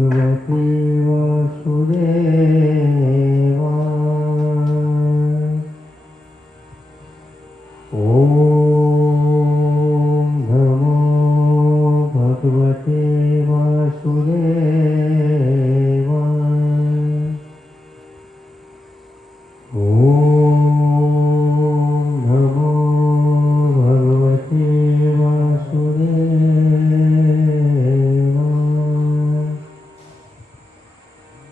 भगवते वासुदेवाय। ॐ नमो भगवते वासुदेवाय। ॐ नमो भगवते वासुदेवाय।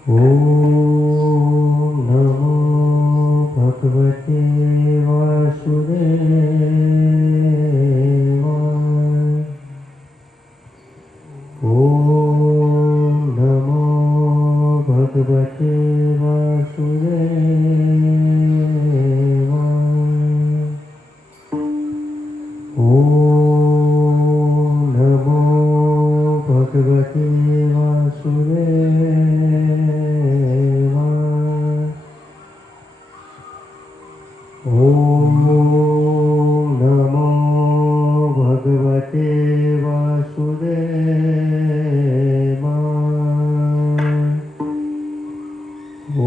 ॐ नमो भगवते वासुदेवाय। ॐ नमो भगवते वासुदेवाय। ॐ नमो भगवते वासुदेवाय। ॐ नमो भगवते वासुदेवाय। ॐ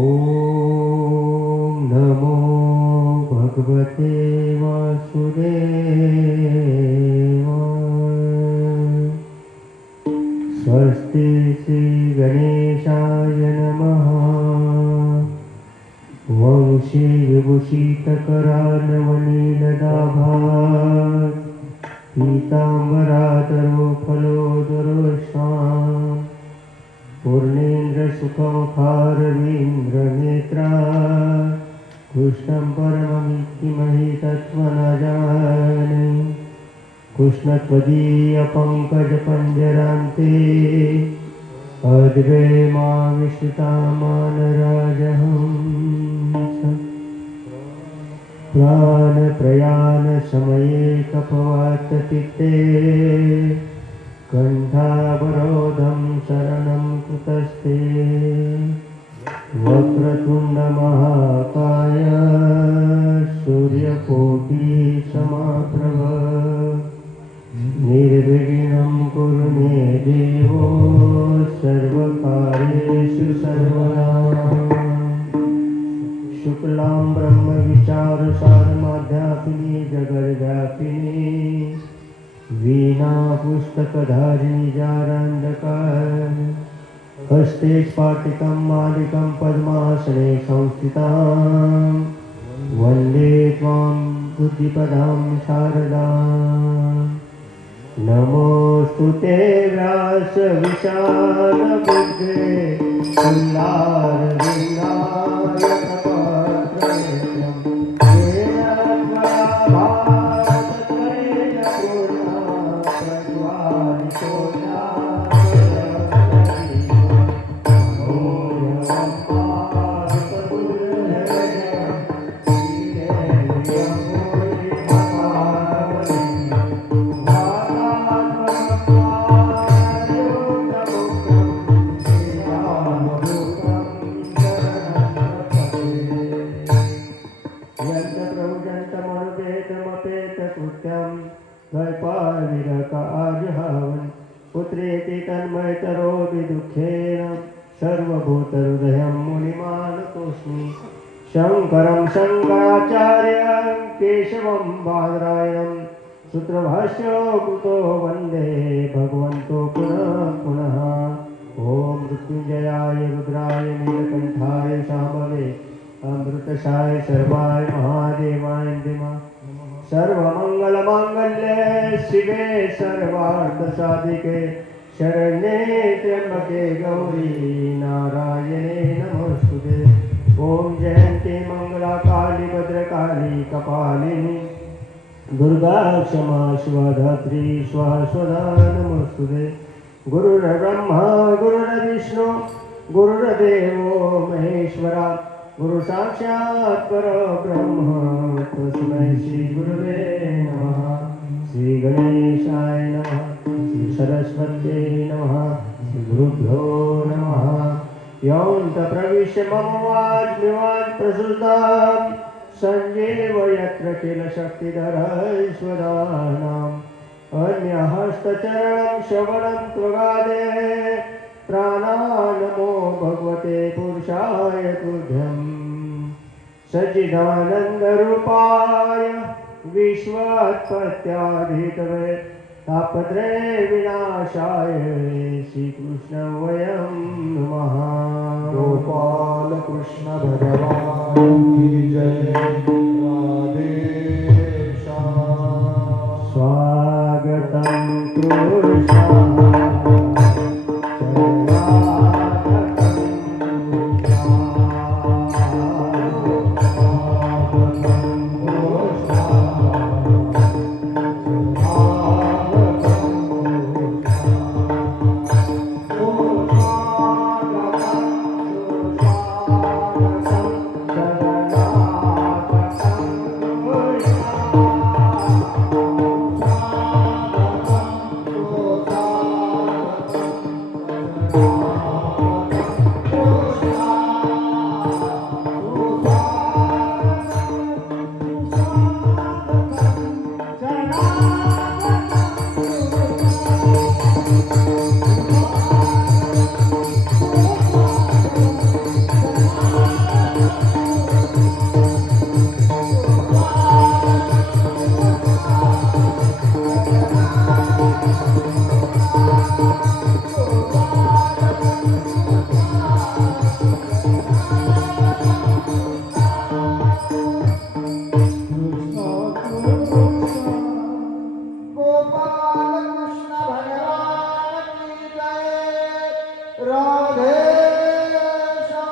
नमो भगवते वासुदेवाय। स्वस्ति श्री गणेशाय नमः। वंशी विभूषितकरानवनीलदाभात् पीताम्बराधरो फलोदरोष्वाम् पूर्णेन्द्रसुखमुखारवीन्द्रनेत्रा कृष्णं परममितिमहि तत्त्वं न जाने। कृष्णत्वदीयपङ्कजपञ्जरान्ते अद्वे माविष्टामानराजहं प्राणप्रयाणसमये कपवातपित्ते कण्ठावरोधं शरणं कुतस्ते। वक्रतुण्डमहाकाय सूर्यकोटिसमप्रभ निर्विघ्नं कुरु मे देवो सर्वकार्येषु सर्वदा। शुक्लां ब्रह्मविचारसारमाध्यापिनी जगद्व्यापिनी वीणापुस्तकधारिणी जारान्धकार। हस्ते स्फाटिकं मालिकं पद्मासने संस्थितां वन्दे त्वां बुद्धिपदां शारदाम्। नमोऽस्तु ते व्यासविशालबुद्धे तुल्लारविन्दाय कपत्रनेत्रं येन त्वया भासत्वरेण पूर्णः प्रज्वालितो पुत्रेति तन्मयतरो विदुःखेन सर्वभूतहृदयं मुनिमानतोऽस्मि। शङ्करं शङ्कराचार्यं केशवं बादरायणं सूत्रभाष्यकृतो वन्दे भगवन्तो पुनः पुनः। ॐ मृत्युञ्जयाय रुद्राय नीलकण्ठाय शाम्भवे अमृतशाय सर्वाय महादेवाय नमः। सर्वमङ्गलमाङ्गल्ये शिवे सर्वार्थसाधिके शरण्ये त्र्यम्बके गौरी नारायणे नमोस्तुते। ॐ जयन्ती मङ्गला काली भद्रकाली कपालिनी दुर्गा क्षमा शिवधात्री स्वाहा नमोस्तुते। गुरुर्ब्रह्मा गुरुर्विष्णु गुरुर्देवो महेश्वरा गुरु साक्षात् परब्रह्म तस्मै श्री गुरुवे नमः। श्री गणेशाय नमः। श्री सरस्वत्यै नमः। श्री गुरुभ्यो नमः। यौन्त प्रविश्य मम वाग्मिवान् प्रसुतां संजीव यत्र किल शक्तिधरैश्वराणाम् अन्यहस्तचरणं श्रवणं त्वगादे प्राणान् नमो भगवते पुरुषाय तुभ्यं सच्चिदानन्दरूपाय विश्वोत्पत्त्यादिहेतवे तापत्रय विनाशाय श्रीकृष्ण वयं नमः। गोपाल कृष्ण भगवान की जय। राधे श्याम। स्वागतं कृष्ण गोपाल कृष्ण भगवान की जय। राधे श्याम।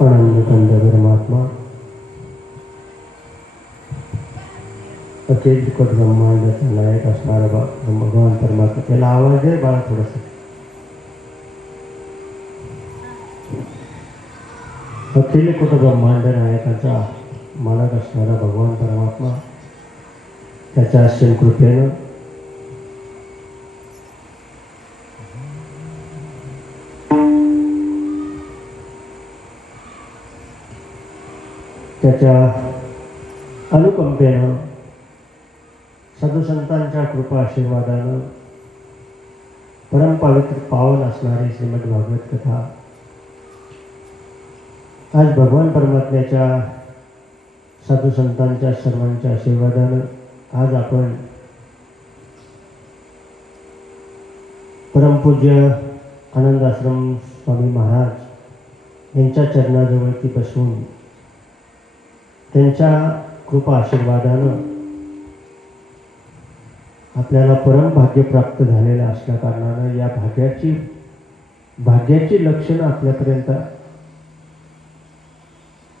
आनंदकंद परमात्मा अखेर दुःखद ब्रह्मांडाचा नायक असणारा भगवान परमात्मा. त्याला आवाज आहे बाळा थोडस. अखिल कुट ब्रह्मांड नायकाचा मालक असणारा भगवान परमात्मा त्याच्या असीम कृपेनं त्याच्या अनुकंपेनं साधुसंतांच्या कृपा आशीर्वादानं परमपवित्र पावन असणारी श्रीमद भागवत कथा आज भगवान परमात्म्याच्या साधुसंतांच्या सर्वांच्या आशीर्वादानं आज आपण परमपूज्य आनंदाश्रम स्वामी महाराज यांच्या चरणाजवळती बसून त्यांच्या कृपा आशीर्वादानं आपल्याला परम भाग्य प्राप्त झालेलं असल्या कारणानं या भाग्याची लक्षणं आपल्यापर्यंत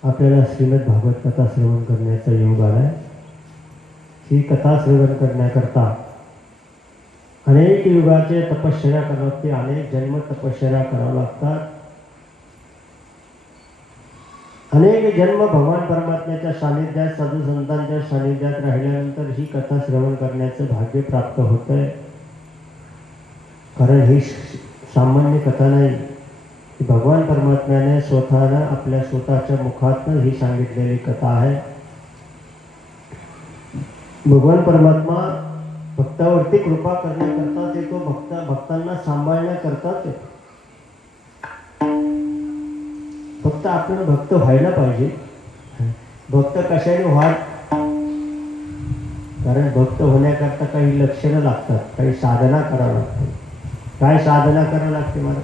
आपल्याला श्रीमद भागवत कथा श्रवण करण्याचा योग आलाय. ही कथा श्रवण करण्याकरता अनेक युगाचे तपश्चर्या करावं लागते, अनेक जन्म तपश्चर्या करावं लागतात. अनेक जन्म भगवान परमात्म्याच्या सानिध्यात साधू संतांच्या सानिध्यात राहिल्यानंतर ही कथा श्रवण करण्याचं भाग्य प्राप्त होतंय. कारण ही सामान्य कथा नाही, ही भगवान परमात्म्याने स्वतःनं आपल्या स्वतःच्या मुखातनं ही सांगितलेली कथा आहे. भगवान परमात्मा भक्तावरती कृपा करण्याकरताच येतो, भक्तांना सांभाळण्याकरताच येतो. फक्त आपण भक्त व्हायला पाहिजे. भक्त कशाने व्हाल? कारण भक्त होण्याकरता काही लक्षणं लागतात, काही साधना करावं लागते. काय साधना करावं लागते? मला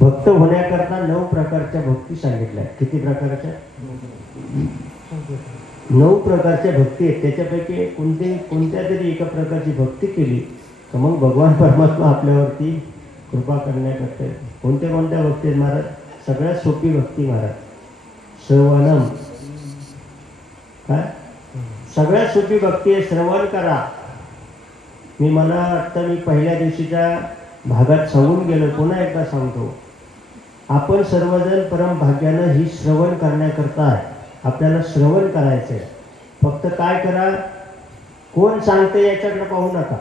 भक्त होण्याकरता 9 प्रकारच्या भक्ती सांगितल्या. किती प्रकारच्या? 9 प्रकारच्या भक्ती आहेत. त्याच्यापैकी कोणत्या तरी एका प्रकारची भक्ती केली तर मग भगवान परमात्मा आपल्यावरती कृपा करण्याकरता येतो. कोणत्या भक्ती आहेत महाराज? सगळ्यात सोपी भक्ती महाराज, श्रवणम. काय सगळ्यात सोपी भक्ती आहे? श्रवण करा. मला वाटतं मी पहिल्या दिवशीच्या भागात सांगून गेलो, पुन्हा एकदा सांगतो. आपण सर्वजण परम भाग्यानं ही श्रवण करण्याकरता आहे. आपल्याला श्रवण करायचं आहे. फक्त काय करा, कोण सांगते याच्याकडे पाहू नका.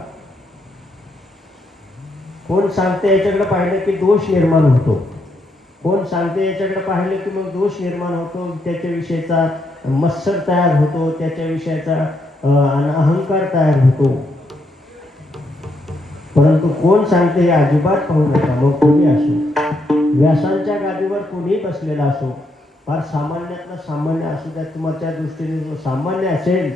कोण सांगते याच्याकडे पाहिलं की दोष निर्माण होतो, कोण सांगते याच्याकडे पाहिलं की मग दोष निर्माण होतो, त्याच्याविषयीचा मत्सर तयार होतो, त्याच्याविषयीचा अहंकार तयार होतो. परंतु कोण सांगते हे अजिबात पाहू नका. मग कोणी असो, व्यासांच्या गादीवर कोणी बसलेला असो, फार सामान्यातला सामान्य असू द्या, तुमच्या दृष्टीने जो सामान्य असेल,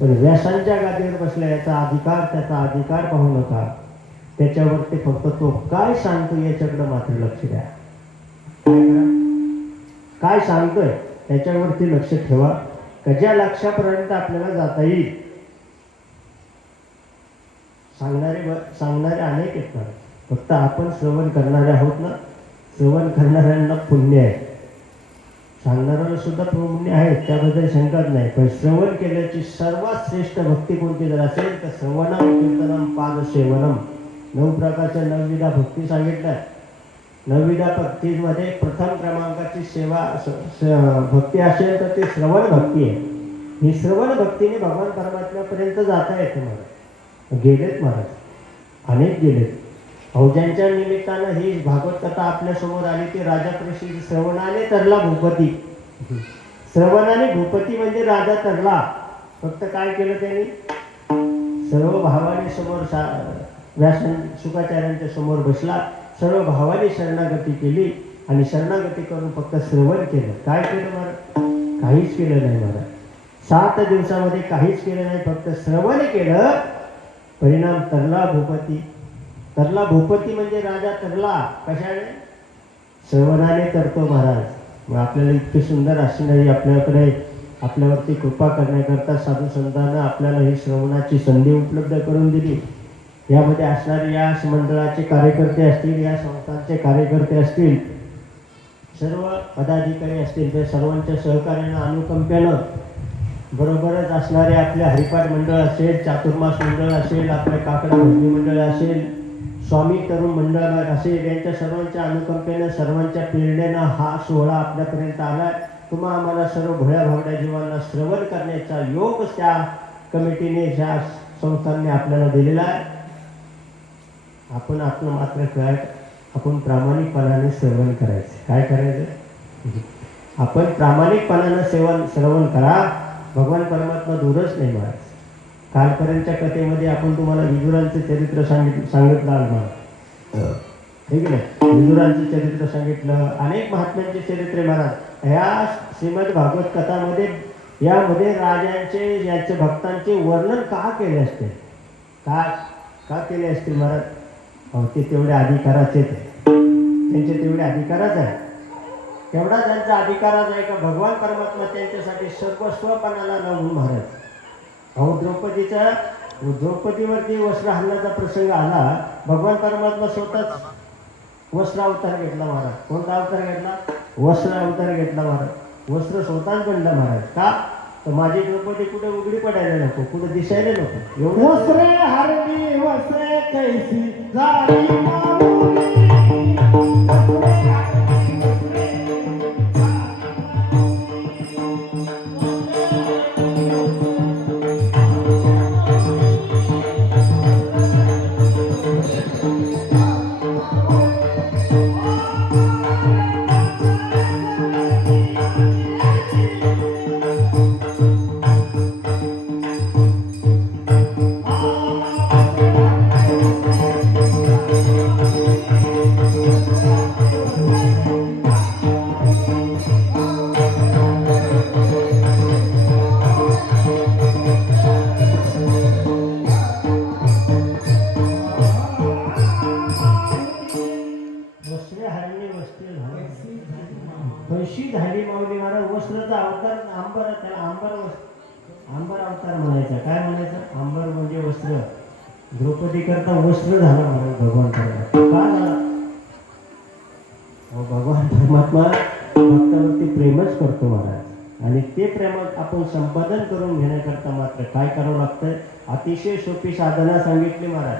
पण व्यासांच्या गादीवर बसल्या याचा अधिकार, त्याचा अधिकार पाहू नका. त्याच्यावरती फक्त तो काय सांगतो याच्याकडे मात्र लक्ष द्या. काय सांगतोय त्याच्यावरती लक्ष ठेवा. कशा लक्षापर्यंत आपल्याला जाता येईल. सांगणारे अनेक येतात, फक्त आपण श्रवण करणारे आहोत ना. श्रवण करणाऱ्यांना पुण्य आहे, सांगणाऱ्याला सुद्धा पुण्य आहे, त्याबद्दल शंकाच नाही. पण श्रवण केल्याची सर्वात श्रेष्ठ भक्ती कोणती जर असेल तर श्रवणम कीर्तनम पादसेवनम. 9 प्रकारच्या 9विधा भक्ती सांगितल्या. 9विधा भक्तीमध्ये प्रथम क्रमांकाची भक्ती असेल तर ती श्रवण भक्ती आहे. ही श्रवण भक्तीने भगवान परमात्म्यापर्यंत जाता येते. महाराज गेलेत, महाराज अनेक गेलेत. ज्यांच्या निमित्तानं ही भागवत कथा आपल्या समोर आली ती राजा प्रसिद्ध श्रवणाने तरला भूपती. श्रवणाने भूपती म्हणजे राजा तरला. फक्त काय केलं त्यांनी, सर्व भावाने समोर शुकाचार्यांच्या समोर बसला, सर्व भावाने शरणागती केली आणि शरणागती करून फक्त श्रवण केलं. काय केलं महाराज? काहीच केलं नाही महाराज. 7 दिवसामध्ये काहीच केलं नाही, फक्त श्रवण केलं. परिणाम तरला भूपती. तरला भूपती म्हणजे राजा तरला. कशाने? श्रवणाने तरतो महाराज. मग आपल्याला इतकी सुंदर असणारी आपल्यावरती कृपा करण्याकरता साधू संतांना आपल्याला ही श्रवणाची संधी उपलब्ध करून दिली. यामध्ये असणारे या मंडळाचे कार्यकर्ते असतील, या संस्थांचे कार्यकर्ते असतील, सर्व पदाधिकारी असतील, त्या सर्वांच्या सहकार्यानं अनुकंपानं, बरोबरच असणारे आपले हरिपाठ मंडळ असेल, चातुर्मास मंडळ असेल, आपल्या काकडा भजनी मंडळ असेल, स्वामी तरुण मंडळ असेल, यांच्या सर्वांच्या अनुकंपेनं, सर्वांच्या प्रेरणेनं हा सोहळा आपल्यापर्यंत आला. तुम्हा आम्हाला सर्व भोळ्या भावड्या जीवांना श्रवण करण्याचा योग त्या कमिटीने, त्या संस्थांनी आपल्याला दिलेला आहे. आपण आपलं मात्र काय, आपण प्रामाणिकपणाने श्रवण करायचं. काय करायचं? आपण प्रामाणिकपणानं श्रवण करा. भगवान परमात्मा दूरच नाही महाराज. कालपर्यंतच्या कथेमध्ये आपण तुम्हाला विदुरांचं चरित्र सांगितलं महाराज, ठीक आहे ना. विदुरांचं चरित्र सांगितलं, अनेक महात्म्यांचे चरित्र महाराज. ह्या श्रीमद भागवत कथामध्ये यामध्ये राजांचे, याचे भक्तांचे वर्णन का केले असते, का केले असतील महाराज? ते तेवढे अधिकाराचे, त्यांचे तेवढे अधिकारच आहे. तेवढा त्यांचा अधिकारच आहे का भगवान परमात्मा त्यांच्यासाठी सर्वस्वपणाला लावून महाराज. द्रौपदीवरती वस्त्र हल्ल्याचा प्रसंग आला, भगवान परमात्मा स्वतःच वस्त्र अवतार घेतला महाराज. कोणता अवतार घेतला? वस्त्र अवतार घेतला महाराज. वस्त्र स्वतःच बनला महाराज. का? तर माझी द्रौपदी कुठे उघडी पडायला नको, कुठे दिसायला नको. एवढं वस्त्रे हरणी वस्त्रे कैसी झाली माऊली. पैशी झाली माऊली महाराज. वस्त्राचा अवतार अंबर, त्याला अंबर अवतार म्हणायचा. काय म्हणायचं? अंबर म्हणजे वस्त्र. द्रौपदी करता वस्त्र झाला महाराज भगवान परमात्मा. का झाला? भगवान परमात्मा भक्तावरती प्रेमच करतो महाराज. आणि ते प्रेम आपण संपादन करून घेण्याकरता मात्र काय करावं लागतं? अतिशय सोपी साधना सांगितली महाराज.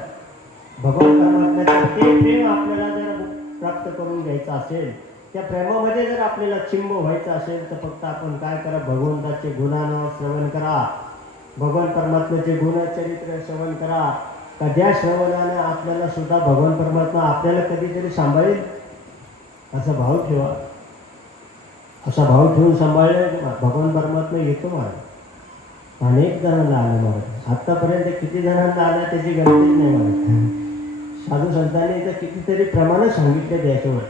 भगवान परमात्म्याचं ते प्रेम आपल्याला जर प्राप्त करून घ्यायचं असेल, त्या प्रेमामध्ये जर आपल्याला चिंब व्हायचं असेल, तर फक्त आपण काय करा? भगवंताचे गुणांना श्रवण करा, भगवान परमात्म्याचे गुणचरित्र श्रवण करा. का ज्या श्रवणाने आपल्याला सुद्धा भगवान परमात्मा आपल्याला कधीतरी सांभाळेल, असा भाव ठेवा. असा भाव ठेवून सांभाळले भगवान परमात्मा येतो महाराज. अनेक जणांना आलं महाराज, आत्तापर्यंत किती जणांना आलं त्याची गणतीच नाही महाराज. साधू संतांनी तर कितीतरी प्रमाण सांगितले त्याच्यावर.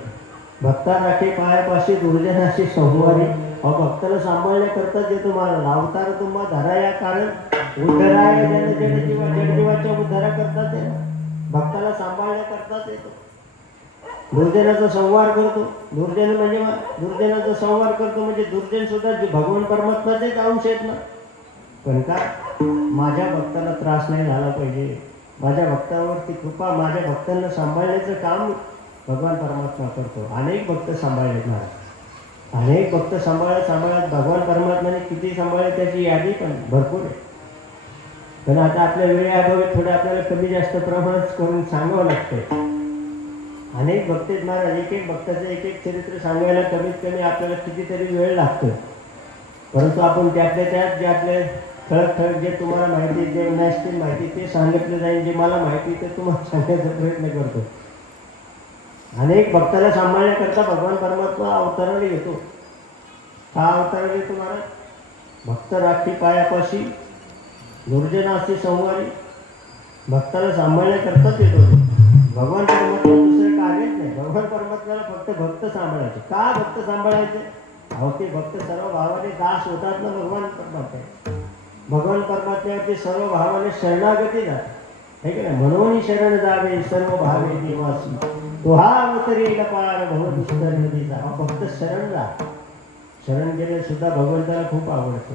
भक्ता राखे पायापाशी दुर्जनाशी संवारी. भक्ताला सांभाळण्याकरताच येतो महाराज. अवतार तुम्हा धरा या कारण उद्धराय जडजीवाच्या उद्धारा करतात ते. भक्ताला सांभाळण्याकरताच येतो. दुर्जनाचा संहार करतो. दुर्जन म्हणजे दुर्जनाचा संहार करतो म्हणजे दुर्जन सुद्धा जे भगवान परमात्माचेच अंश आहेत ना. पण का माझ्या भक्ताला त्रास नाही झाला पाहिजे, माझ्या भक्तावरती कृपा, माझ्या भक्तांना सांभाळण्याचं काम भगवान परमात्मा करतो. अनेक भक्त सांभाळलेत महाराज. अनेक भक्त सांभाळत भगवान परमात्म्याने किती सांभाळले त्याची यादी पण भरपूर आहे. पण आता आपल्या वेळेअभावी थोडं आपल्याला कमी जास्त प्रमाणात करून सांगावं लागतंय. अनेक भक्त आहेत महाराज. एक एक भक्ताचं एक एक चरित्र सांगायला कमीत कमी आपल्याला कितीतरी वेळ लागतो. परंतु आपण त्यातल्या त्यात जे आपले ठळक ठळक जे तुम्हाला माहिती, जे नसतील माहिती ते सांगितलं जाईल. जे मला माहिती ते तुम्हाला सांगण्याचा प्रयत्न करतो. अनेक भक्ताला सांभाळण्याकरता भगवान परमात्मा अवताराला येतो. हा अवताराला येतो महाराज. भक्त राखी पायापाशी दुर्जनाशी संवारी. भक्ताला सांभाळण्याकरताच येतो. भगवान परमात्मा दुसरं कार्यच नाही. भगवान परमात्म्याला फक्त भक्त सांभाळायचे. का भक्त सांभाळायचे? अहो ते भक्त सर्व भावाने दास होतात ना भगवान परमात्मा. भगवान परमात्म्यावरती सर्व भावाने शरणागती जाते, है की नाही? म्हणून शरण जावे सर्व भावे निवासी, तो हा अवतरेल पार भवदुस्तर नदीचा. फक्त शरण जा. शरण गेले सुद्धा भगवंताला खूप आवडतं.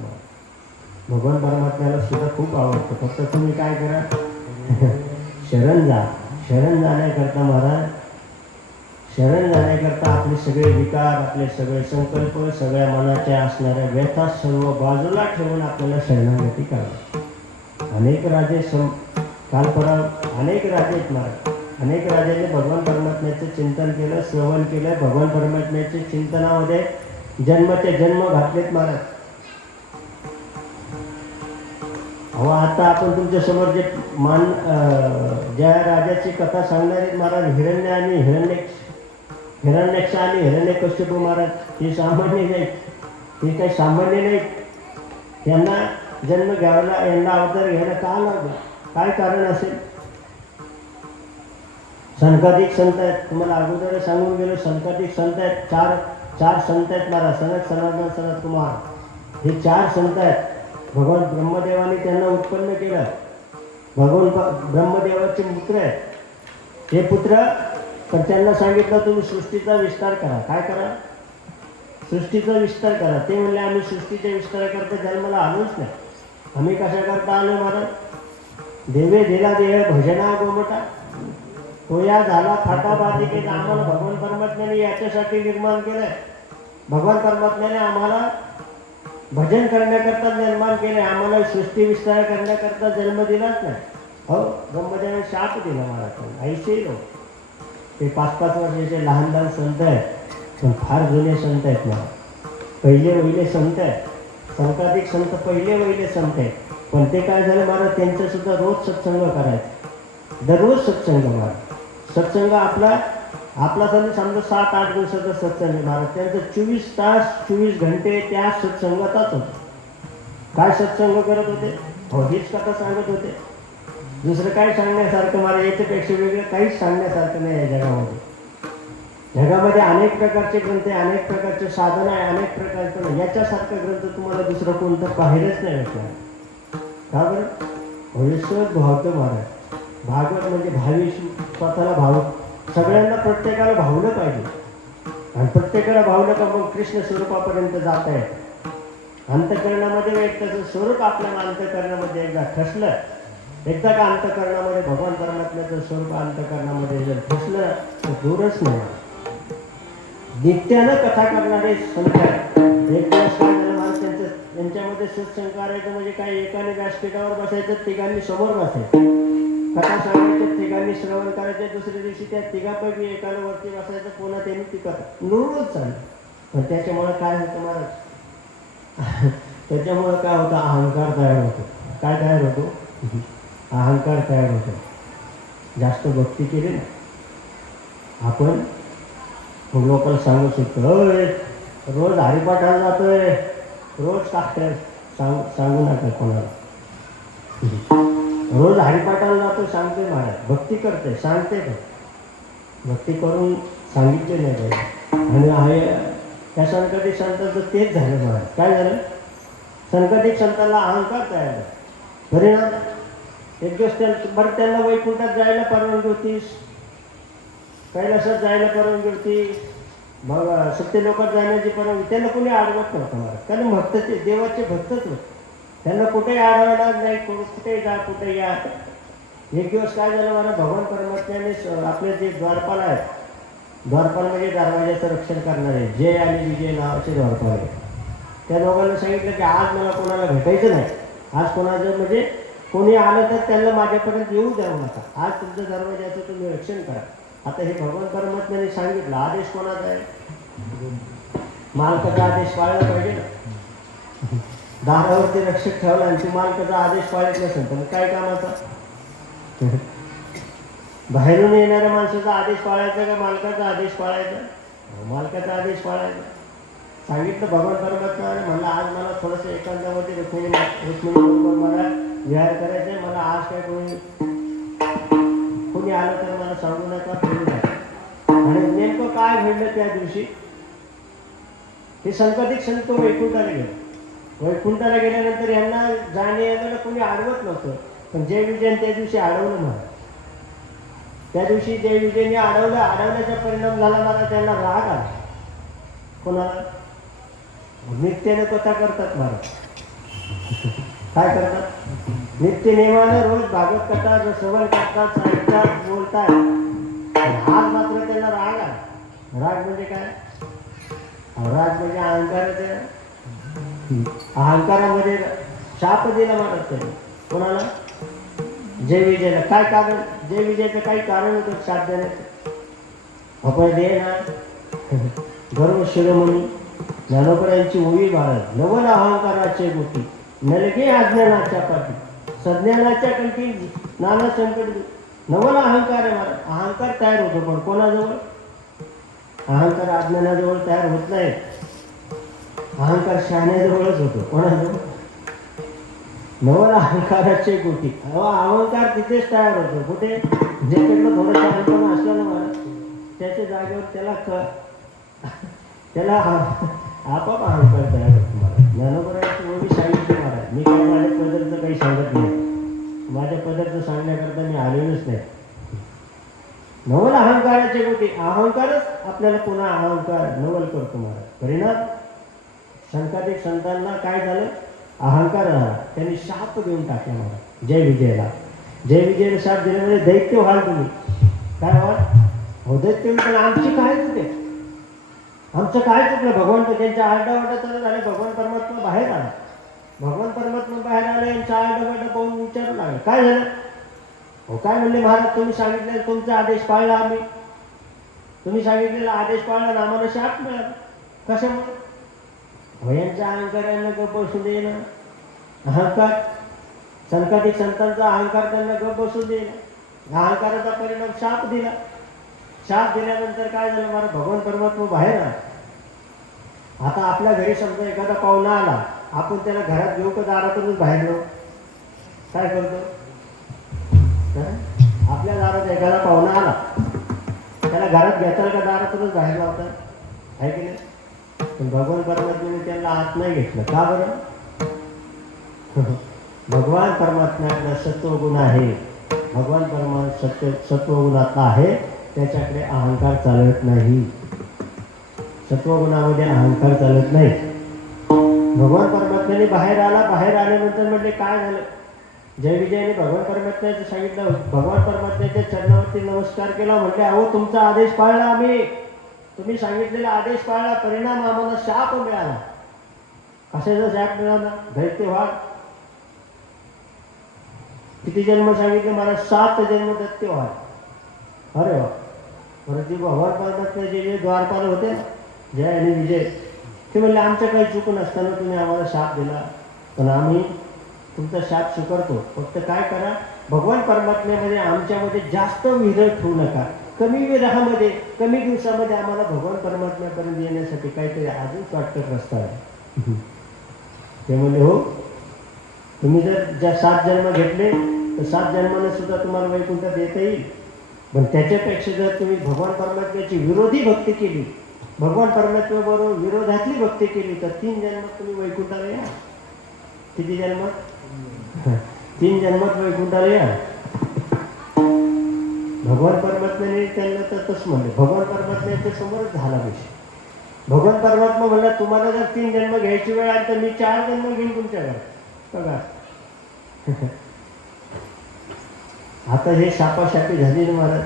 भगवान परमात्म्याला सुद्धा खूप आवडतं. फक्त तुम्ही काय करा, शरण जा. शरण जाण्याकरता महाराज, शरण जाण्याकरता आपले सगळे विकार, आपले सगळे संकल्प, सगळ्या मनाच्या असणाऱ्या व्यथा सर्व बाजूला ठेवून आपल्याला शरणागती करावी. अनेक राजे अनेक राजे आहेत महाराज. अनेक राजांनी भगवान परमात्म्याचं चिंतन केलं, श्रवण केलं. भगवान परमात्म्याच्या चिंतनामध्ये जन्मचे जन्म घातलेत महाराज. अहो आता आपण तुमच्या समोर जे ज्या राजाची कथा सांगणार आहेत महाराज, हिरण्य आणि हिरण्यक्ष आणि हिरण्यकश्यप महाराज, हे सामान्य नाहीत. हे काही सामान्य नाहीत. यांना जन्म घ्यायला, यांना अवतार घ्यायला का लागलं? काय कारण असेल? संकाधिक संत आहेत. तुम्हाला अगोदर सांगून गेलो, संकाधिक संत आहेत. चार संत आहेत महाराज. सनत, सनातन, सनत कुमार, हे 4 संत आहेत. भगवान ब्रह्मदेवाने त्यांना उत्पन्न केलं. भगवान ब्रह्मदेवाचे पुत्र आहेत. हे पुत्र तर त्यांना सांगितलं तुम्ही सृष्टीचा विस्तार करा. काय करा? सृष्टीचा विस्तार करा. ते म्हणले आम्ही सृष्टीच्या विस्ताराकरता जन्माला आलोच नाही. आम्ही कशाकरता आलो महाराज? देवे दिला देह भजना गोमटा, तो या झाला फाटा बाधिकेत. आम्हाला भगवान परमात्म्याने याच्यासाठी निर्माण केलंय. भगवान परमात्म्याने आम्हाला भजन करण्याकरता निर्माण केले. आम्हाला सृष्टी विस्तार करण्याकरता जन्म दिलाच नाही. हो, ब्रह्मदेवाने शाप दिला महाराज. ऐसे लोक ते 5-5 वर्षाचे लहान लहान संत आहेत, पण फार जुने संत आहेत मला. पहिले वहिले संत आहेत. संकाधिक संत पहिले वहिले संत आहेत. पण ते काय झालं महाराज, त्यांचं सुद्धा रोज सत्संग करायचं. दररोज सत्संग महाराज. सत्संग आपला समजा 7-8 दिवसाचा सत्संग महाराज. त्यांचं 24 तास 24 घंटे त्या सत्संगातच होते. काय सत्संग करत होते? हो, हीच कथा सांगत होते. दुसरं काय सांगण्यासारखं महाराज? याच्यापेक्षा वेगळं काहीच सांगण्यासारखं नाही या जगामध्ये. जगामध्ये अनेक प्रकारचे ग्रंथ आहे, अनेक प्रकारचे साधन आहे, अनेक प्रकारचं. याच्यासारखं ग्रंथ तुम्हाला दुसरं कोणतं बाहेरच नाही भेटणार. का बरं? भविष्य भावतं महाराज. भागवत म्हणजे भावी, स्वतःला भाव. सगळ्यांना प्रत्येकाला भावलं पाहिजे. आणि प्रत्येकाला भावलं का मग कृष्ण स्वरूपापर्यंत जात आहे. अंतकरणामध्ये एक त्याचं स्वरूप आपल्याला अंतकरणामध्ये एकदा ठसलं, एकदा का अंतकरणामध्ये भगवान परमात्म्याचं स्वरूप अंतकरणामध्ये जर ठसलं तर दूरच नाही. नित्यानं कथा करणारे संत आहेत. एक दिवस काय झालं महाराज, त्यांच्यामध्ये सत्संग करायचं म्हणजे काय, एकाने व्यासपीठावर बसायचं, तिघांनी समोर बसायचं. कथा सांगायचं, तिघांनी श्रवण करायचे. दुसऱ्या दिवशी त्या तिघापैकी एकाला वरती बसायचं, पुन्हा त्यांनी ती कथा रोज चालली. पण त्याच्यामुळं काय होतं महाराज? त्याच्यामुळं काय होतं? अहंकार तयार होतो. काय तयार होतो? अहंकार तयार होतो. जास्त भक्ती केली ना आपण मग लोकांना सांगू शकतो होय रोज हरिपाठाला जातोय रोज काय सांगू नका कोणाला. रोज हरिपाठाला जातो सांगते महाराज भक्ती करते सांगते का भक्ती करून सांगितले नाही पाहिजे. आणि त्या संकटित संतांचं तेच झालं महाराज. काय झालं संकटित संतांना अहंकार तयार झाला. परिणाम एक दिवस बरं त्यांना वैकुंठात जायला परवानगी होतीस कैलासात जायला परवानगी होती मग सत्य लोकात जाण्याची परवानगी त्यांना कोणी अडवत नव्हतं महाराज. कारण भक्तचे देवाचे भक्तच होते त्यांना कुठेही अडवणार नाही कुठेही जा कुठे या. एक दिवस काय झालं मला भगवान परमात्म्याने आपले जे द्वारपाल आहेत द्वारपाल म्हणजे दरवाजाचं रक्षण करणारे जय आणि विजय नावाचे द्वारपाल आहे त्या दोघांना सांगितलं की आज मला कोणाला भेटायचं नाही. आज कोणाचं म्हणजे कोणी आलं तर त्यांना माझ्यापर्यंत येऊ द्यावं नका. आज तुमच्या दरवाजाचं तुम्ही रक्षण करा. आता हे भगवान परमात्म्याने सांगितलं आदेश कोणाचा आहे मालकाचा आदेश पाळला पाहिजे ना. दारावरती रक्षक ठेवला आणि तू मालकाचा आदेश पाळत नसेल तर मग काय कामाचा. बाहेरून येणाऱ्या माणसाचा आदेश पाळायचा का मालकाचा आदेश पाळायचा. मालकाचा आदेश पाळायचा. सांगितलं भगवान परमात्म्याने म्हणलं आज मला थोडंसं एकांतामध्ये रुक्मिणी मला विहार करायचं आहे. मला आज काय कोणी आलं तर मला सांगू नका फिरू नका. आणि नेमकं काय घडलं त्या दिवशी हे संकटित संत वैकुंठाला गेले. वैकुंठाला गेल्यानंतर यांना जाणे येण्याला कोणी अडवत नव्हतं. पण जय विजयने त्या दिवशी अडवलं मला. त्या दिवशी जय विजयने अडवल्याचा परिणाम झाला मला त्यांना राग आला. कोणाला नित्याने कथा करतात महाराज. काय करतात नित्य नेमानं रोज भागवत कथा श्रवण करतात ऐकतात बोलतात. आज मात्र त्यांना राग आला. राग म्हणजे काय राग म्हणजे अहंकाराचे अहंकारामध्ये शाप दिला महाराज त्यांनी. कोणाला जय विजयला. काय कारण जय विजयचं काही कारण होतं शाप देण्याचं. आपण दे ना गर्व शिरोमणी ज्ञानोबरायांची ओवी महाराज नवल अहंकाराचे गोटी नलगे अज्ञानाच्या पाठी सज्ञानाच्या कंठी नाना संकट नवल अहंकार आहे महाराज. अहंकार तयार होतो पण कोणाजवळ अहंकार अज्ञानाजवळ तयार होत नाही. अहंकार शहाण्याजवळच होतो. कोणाजवळ नवल अहंकाराचे गोटी. अहंकार तिथेच तयार होतो कुठे ज्याच्याकडं थोडं शहाणपणा असलं ना महाराज त्याच्या जागेवर त्याला आपोआप अहंकार तयार होतो महाराज. ज्ञानोबरायांची ओवी सांगितली महाराज. मी काय माझ्या पदरचं काही सांगत नाही. माझ्या पदरचं सांगण्याकरता मी आलेलोच नाही. नवल अहंकाराचे गोटी अहंकारच आपल्याला पुन्हा अहंकार नवल करतो महाराज. परिणाम संकाधिक संतांना काय झालं अहंकार झाला. त्यांनी शाप देऊन टाकला महाराज जय विजयला. जय विजयला शाप दिल्यामुळे दैत्य व्हाल तुम्ही. काय व्हाल हो दैत्य. पण आमची काय चुके आमचं काय चुकलं. भगवान त्यांच्या आरडाओरडा चालू झाले. भगवान परमात्मा बाहेर आला. भगवान परमात्मा बाहेर आले यांच्या आरडाओरडा पाहून विचारू लागले काय झालं. हो काय म्हणले महाराज तुम्ही सांगितले तुमचा आदेश पाळला आम्ही. तुम्ही सांगितलेला आदेश पाळला आणि आम्हाला शाप मिळाला. कशामुळे यांच्या अहंकारांना गप बसू दे ना. अहंकार संकटित संतांचा अहंकार त्यांना गप बसू दे ना. अहंकाराचा परिणाम शाप दिला. शाप दिल्यानंतर काय झालं मला भगवान परमात्मा बाहेर आला. आता आपल्या घरी समजा एखादा पाहुणा आला आपण त्याला घरात घेऊ का दारातूनच बाहेर जाऊ. काय करतो आपल्या दारात एखादा पाहुणा आला त्याला घरात घेताल का दारातूनच बाहेर लावतात आहे की नाही. पण भगवान परमात्म्याने त्यांना आत नाही घेतलं. का बरं भगवान परमात्म्याकडे सत्वगुण आहे. भगवान परमात्मा सत्वगुणातला आहे. त्याच्याकडे अहंकार चालत नाही. सत्वगुणामध्ये अहंकार चालत नाही. भगवान परमात्म्याने बाहेर आला. बाहेर आल्यानंतर म्हटले काय झालं. जय विजयाने भगवान परमात्म्याचं सांगितलं. भगवान परमात्म्याच्या चरणावरती नमस्कार केला. म्हटले अहो तुमचा आदेश पाळला आम्ही. तुम्ही सांगितलेला आदेश पाळला. परिणाम आम्हाला शाप मिळाला. कशाचा शाप मिळाला दैत्य व्हा. किती जन्म सांगितले मला 7 जन्म दैत्य व्हा. अरे वा. परत ती भगवान परमात्म्याचे जे द्वारपाल होते ना जय आणि विजय ते म्हणले आमच्या काही चूक नसताना तुम्ही आम्हाला शाप दिला पण आम्ही तुमचा शाप स्वीकारतो. फक्त काय करा भगवान परमात्म्यामध्ये आमच्यामध्ये जास्त विरह ठेवू नका. कमी विरहामध्ये कमी दिवसामध्ये आम्हाला भगवान परमात्म्यापर्यंत येण्यासाठी काहीतरी अजून शॉर्टकट रस्ता आहे. ते म्हणले हो, तुम्ही जर ज्या 7 जन्म घेतले तर 7 जन्माने सुद्धा तुम्हाला वैकुंठात येता येईल. पण त्याच्यापेक्षा जर तुम्ही भगवान परमात्म्याची विरोधी भक्ती केली, भगवान परमात्म्याबरोबर विरोधातली भक्ती केली तर 3 जन्मात तुम्ही वैकुंठाला या. किती जन्म? 3 जन्मात वैकुंठाला या. भगवान परमात्म्याने त्यांना तर तसं म्हणले. भगवान परमात्म्याच्या समोरच झाला विषय. भगवान परमात्मा म्हणला तुम्हाला जर 3 जन्म घ्यायची वेळ आली तर मी 4 जन्म घेईन तुमच्या घरात. बघा आता हे शापाशापी झाली ना महाराज.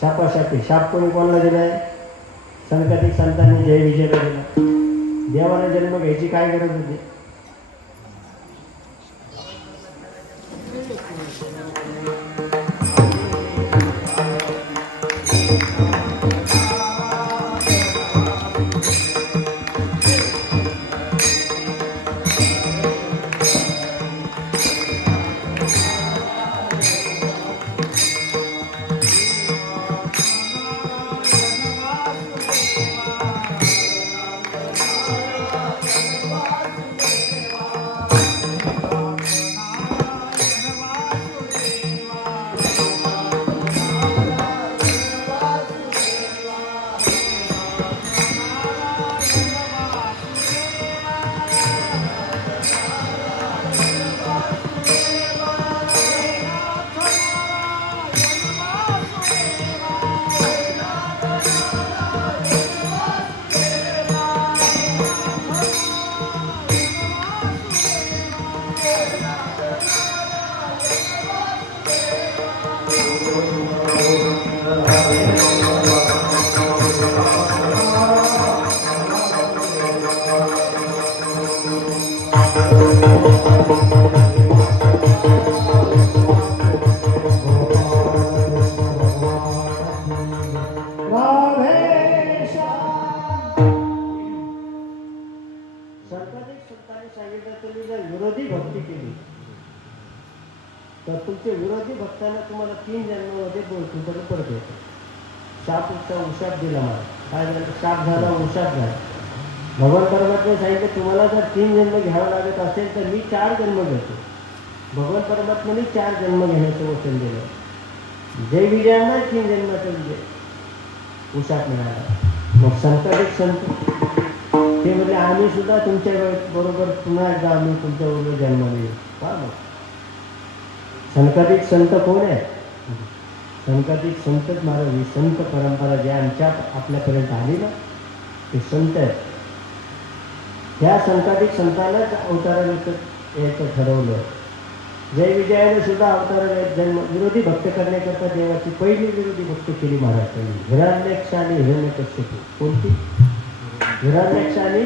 शापाशापी. शाप कोणी कोणाला दिलाय? संकटिक संतांनी जय विजयला दिला. देवाला जन्म घ्यायची काय गरज होती? विरोधी भक्ती केली तर तुमच्या विरोधी भक्तांना तुम्हाला 3 जन्मामध्ये तुमच्याकडे परत येतो. शापचा उशाप दिला मला. काय झालं? शाप झाला, उशाप झाला. भगवान परमात्मा सांगितलं तुम्हाला जर 3 जन्म घ्यावं लागत असेल तर मी 4 जन्म घेतो. भगवान परमात्म्याने 4 जन्म घेण्याचं वचन दिलं. जय विजयांना 3 जन्माचा विजय उशाप मिळाला. मग संताधिक संत ते म्हणजे आम्ही सुद्धा तुमच्या बरोबर पुन्हा एकदा आम्ही तुमच्या बरोबर जन्माला येऊ. का मग संताधिक संत कोण आहे? संताधिक संतच महाराज. ही संत परंपरा जी आमच्या आपल्यापर्यंत आली ना ते संत आहे. त्या संताधिक संतांनाच अवताराला यायचं ठरवलं. जय विजयाने सुद्धा अवताराला जन्म विरोधी भक्त करण्याकरता देवाची पहिली विरोधी भक्त केली महाराष्ट्राने. हिरण्यक्ष आणि हिरण्यकश्यप. कोणती? हिरण्यक्ष आणि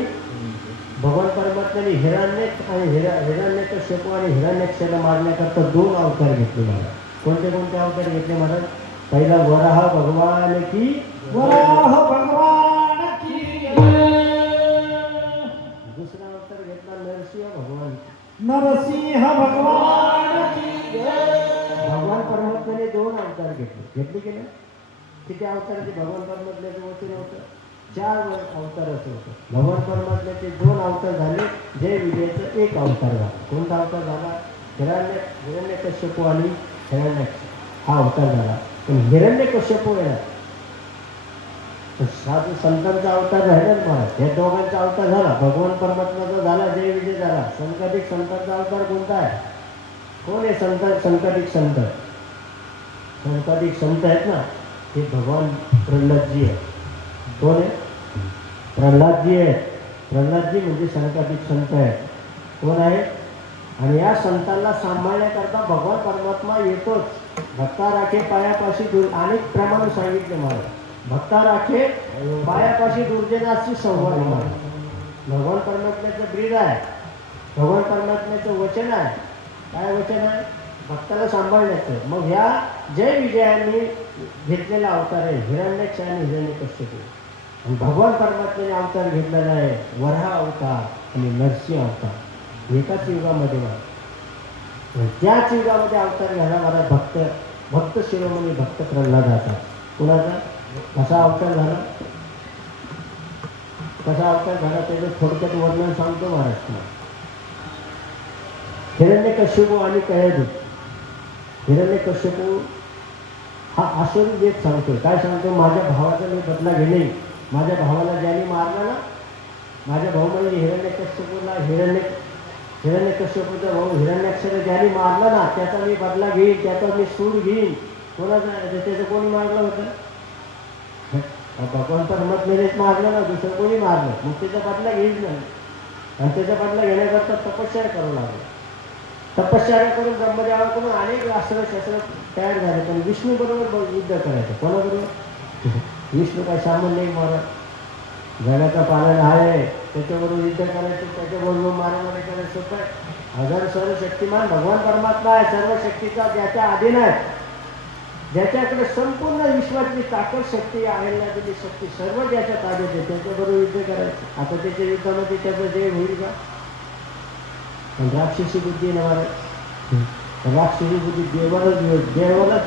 भगवान परमात्म्याने हिरण्यक्ष आणि हिरण्यकश्यप आणि हिरण्यक्षाला मारण्याकरता 2 अवतार घेतले महाराज. कोणते कोणते अवतार घेतले महाराज? पहिला वराह भगवान की वराह भगवान की. दुसरा अवतार घेतला नरसिंह भगवान. नरसिंह भगवान की. भगवान परमात्म्याने 2 अवतार घेतले की नाही? किती अवताराचे भगवान परमात्म्याचं वचन होतं? 4 अवताराचं होतं. भगवान परमात्म्याचे 2 अवतार झाले. जय विजयचा 1 अवतार झाला. कोणता अवतार झाला? हिरण्यकश्यप आणि हिरण्यक्ष हा अवतार झाला. पण हिरण्यकश्यप आहे साधू संतांचा अवतार राहिला महाराज. या दोघांचा अवतार झाला. भगवान परमात्म्याचा झाला, जय विजय झाला. संताधिक संतांचा अवतार कोणता आहे? कोण आहे संताधिक संत? संताधिक संत आहेत ना हे भगवान प्रल्हादजी आहे. कोण आहे? प्रल्हादजी आहे. प्रल्हादजी म्हणजे संताधिक संत आहे. कोण आहे? आणि या संतांना सांभाळण्याकरता भगवान परमात्मा येतोच. भक्ता राखे पायापाशी दूर. अनेक प्रमाणे सांगितले महाराज. भक्ता राखे पायापाशी दुर्जनाशी संवाद महाराज. भगवान परमात्म्याचं ब्रीद आहे. भगवान परमात्म्याचं वचन आहे. काय वचन आहे? भक्ताला सांभाळण्याचं. मग ह्या जय विजयांनी घेतलेला अवतार आहे हिरण्यक्ष आणि हिरण्यकश्यप. आणि भगवान परमात्म्याने अवतार घेतलेला आहे वराह अवतार आणि नरसिंह अवतार. एकाच युगामध्ये त्याच युगामध्ये अवतार घ्यायला मला भक्त भक्त शिरोमणी भक्त प्रल्हादाचा कुणाचा कसा अवतार झाला, कसा अवतार झाला त्याचं थोडक्यात वर्णन सांगतो महाराष्ट्र. हिरण्यकश्यपू आणि कयदूत. हिरण्यकश्यपू हा आसुरी देत सांगतो. काय सांगतो, माझ्या भावाचा मी बदला घेणे. माझ्या भावाला ज्याने मारला ना, माझ्या भाऊ म्हणजे हिरण्यकश्यपूला हिरण्यकश्यपूचा भाऊ हिरण्याक्षर ज्याने मारला ना, त्याचा मी बदला घेईन, त्याचा मी सूड घेईन. कोणाचा त्याचं कोणी मारलं होतं, भगवान परमात्म्यानेच मारलं ना, दुसरं कोणी मारलं, मग त्याचा बदला घेईच नाही. आणि त्याचा बदला घेण्याकरता तपश्चर्या करावं लागलं. तपश्चर्या करून ब्रह्मदेवाकडून अनेक अस्त्रशस्त्र तयार झाले, पण विष्णू बरोबर युद्ध करायचं. कोणाबरोबर, विष्णू काय सामान्य एक महाराज, जगाचा पालन आहे, त्याच्याबरोबर युद्ध करायचं, त्याच्याबरोबर मारामारी करायचं. काय हजार सर्व शक्तिमान भगवान परमात्मा आहे, सर्व शक्तीचा ज्याच्या अधीन आहे, ज्याच्याकडे संपूर्ण विश्वातली ताकद शक्ती आहे ना, दिली शक्ती सर्व ज्याच्या ताब्यात आहे, त्याच्याबरोबर युद्ध करायचं. आता त्याच्या युद्धामध्ये त्याचा जय होईल का? पण राक्षसी बुद्धी आहे ना महाराज, राक्षसी बुद्धी देवालाच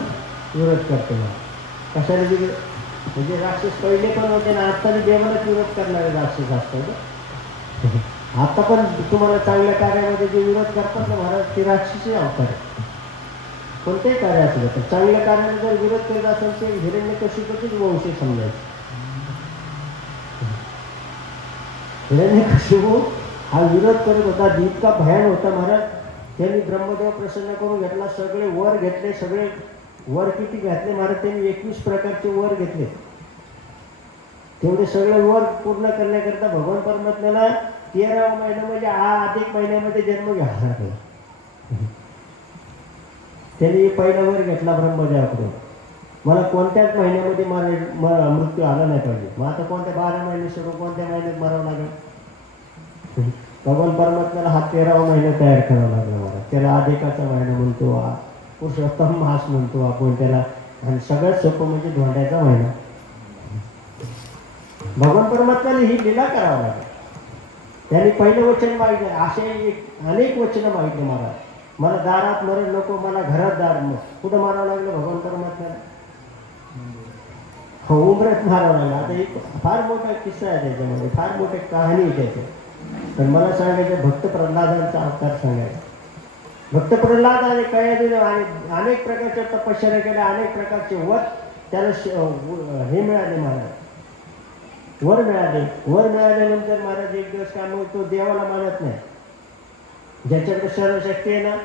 विरोध करते ना. कशाला विरोध, म्हणजे राक्षस पहिले पण होते ना, आत्ताने देवालाच विरोध करणारे राक्षस असतात. आता पण तुम्हाला चांगल्या कार्यामध्ये जे विरोध करतात ना महाराज, ते राक्षसी अवतार आहे. कोणतेही कार्य असलं तर चांगल्या कार्याने जर विरोध करत असेल ते हिरण्यकशिपूचेच वंश समजायचे. हिरण्यकशिपू हा विरोध करत होता, इतका भयान होता महाराज. त्यांनी ब्रह्मदेव प्रसन्न करून घेतला, सगळे वर घेतले. सगळे वर किती घातले महाराज, त्यांनी 21 प्रकारचे वर घेतले. तेवढे सगळे वर पूर्ण करण्याकरता भगवान परमात्म्याला 13वा महिना म्हणजे अधिक महिन्यामध्ये जन्म घ्यावा लागला. त्यांनी पहिला वर घेतला ब्रह्मदेवाकडून, मला कोणत्याच महिन्यामध्ये मृत्यू आला नाही पाहिजे. मग आता कोणत्या 12 महिने सोडून कोणत्या महिन्यात मारावं लागेल. भगवान परमात्म्याला हा 13वा महिना तयार करावा लागला मला. त्याला अधिकाचा महिना म्हणतो, पुरुषोत्तम मास म्हणतो आपण त्याला. आणि सगळ्यात सोपं म्हणजे धोंड्याचा महिना. भगवान परमात्म्याला ही लीला करावं लागेल. त्यांनी पहिलं वचन मागितलं, असे अनेक वचनं मागितले महाराज. मला दारात मरण नको, मला घरात दार नको. कुठं मारावं लागलं भगवान परमात्म्याला, हो उमरत मारावं लागलं. आता एक फार मोठा किस्सा आहे त्याच्यामध्ये, फार मोठी कहाणी आहे त्याची. पण मला सांगायचं भक्त प्रल्हादांचा अवतार सांगायचा. भक्त प्रल्हाद आणि कयादूने अनेक प्रकारच्या तपश्चर्या केल्या, अनेक प्रकारचे वर त्याला हे मिळाले महाराज, वर मिळाले. वर मिळाल्यानंतर महाराज एक दिवस काय मग तो देवाला मानत नाही. ज्याच्याकडे सर्व शक्ती आहे ना,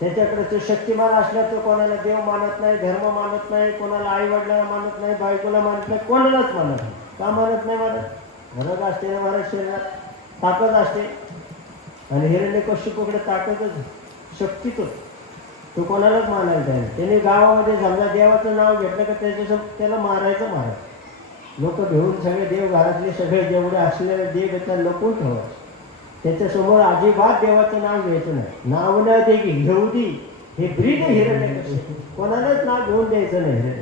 त्याच्याकडे तो शक्तिमान असला तो कोणाला देव मानत नाही, धर्म मानत नाही, कोणाला आई वडिलांना मानत नाही, बायकोला मानत नाही, कोणालाच मानत नाही. का मानत नाही महाराज, घरात असते ना महाराज, शरीरात ताकद असते. आणि हिरण्यकश्यपूकडे ताकदच शक्तीच, तो कोणालाच मानायला तयार. त्याने गावामध्ये समजा देवाचं नाव घेतलं का त्याला मारायचं महाराज. लोक घेऊन सगळे देव घरातले सगळे जेवढे असलेले देव येतात लपून ठेवायचे. त्याच्यासमोर अजिबात देवाचं नाव घ्यायचं नाही. नाव न दे की घेऊदी हे ब्रीद हिरण्यकश्यपू, कोणालाच नाव घेऊन द्यायचं नाही.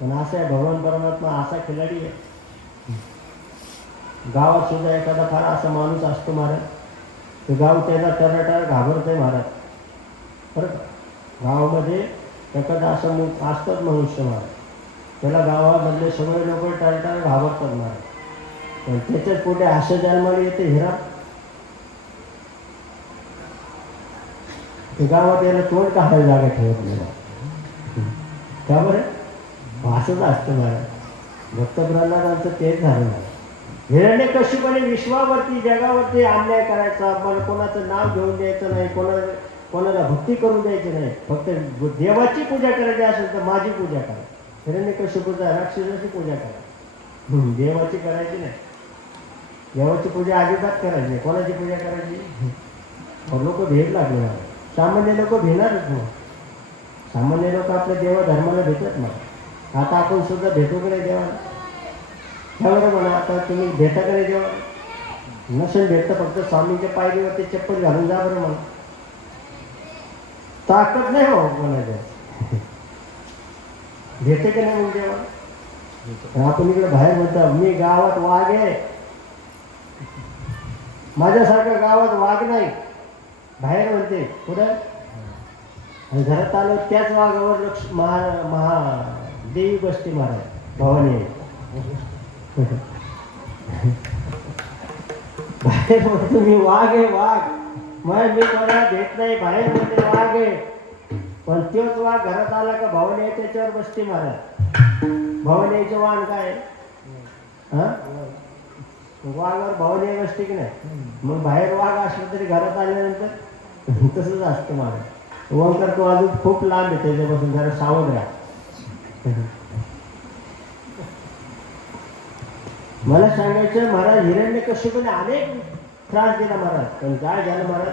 पण असं आहे भगवान परमात्मा, असा खिलाडी आहे. गावात सुद्धा एखादा फार असा माणूस असतो महाराज, तो गाव त्याला टरटार घाबरतोय महाराज. बरं गावामध्ये एखादा असं असतात मनुष्य महाराज, त्याला गावामधले सगळे लोक टरटार घाबरतात महाराज. पण त्याच्याच पुढे असं जन्माला येते हिरा, ते गावात याला तोंड काढायला जागा ठेवत नाही. का बरं असंच असतं महाराज. भक्त प्रल्हादांचं तेच झालं नाही. हिरण्यकश्यपूने विश्वावरती जगावरती अन्याय करायचा, मला कोणाचं नाव घेऊन द्यायचं नाही, कोणाला भक्ती करून द्यायची नाही. फक्त देवाची पूजा करायची असेल तर माझी पूजा करा. हिरण्यकश्यपूचा राक्षसाची पूजा करा, देवाची करायची नाही. देवाची पूजा अजिबात करायची नाही. कोणाची पूजा करायची, लोक भेट लागले. सामान्य लोक भेटणारच मग. सामान्य लोक आपल्या देवा धर्माला भेटत नाही. आता आपण सुद्धा भेटू कडे देवाला, त्यावर म्हणा. आता तुम्ही भेटा कडे देवा नसेल भेटतं, फक्त स्वामीच्या पायरीवरती चप्पल घालून जा बरं म्हणा. ताकद नाही हो कोणाच्या, भेटे की नाही म्हणजे देवा. आपण इकडे बाहेर म्हणतो मी गावात वाघ आहे, माझ्यासारखं गावात वाघ नाही. बाहेर म्हणते पुढं. आणि घरात आलो त्याच वाघावर लक्ष देवी बसते महाराज भवानी. बाहेर म्हणतो मी वाघ आहे वाघ, मग मी कोणाला भेट नाही. बाहेर म्हणते वाघ आहे, पण तोच वाघ घरात आला का भवानी आहे त्याच्यावर बसते महाराज. भवानीचं वाण काय हा, वाघावर भवानी बसते की नाही. मग बाहेर वाघ असलं तरी घरात आल्यानंतर तसंच असतं महाराज. ओंकार तो अजून खूप लांब आहे त्याच्यापासून, जरा सावध राहा. मला सांगायचं महाराज हिरण्यकश्यपूने अनेक त्रास दिला महाराज. पण काय झालं महाराज,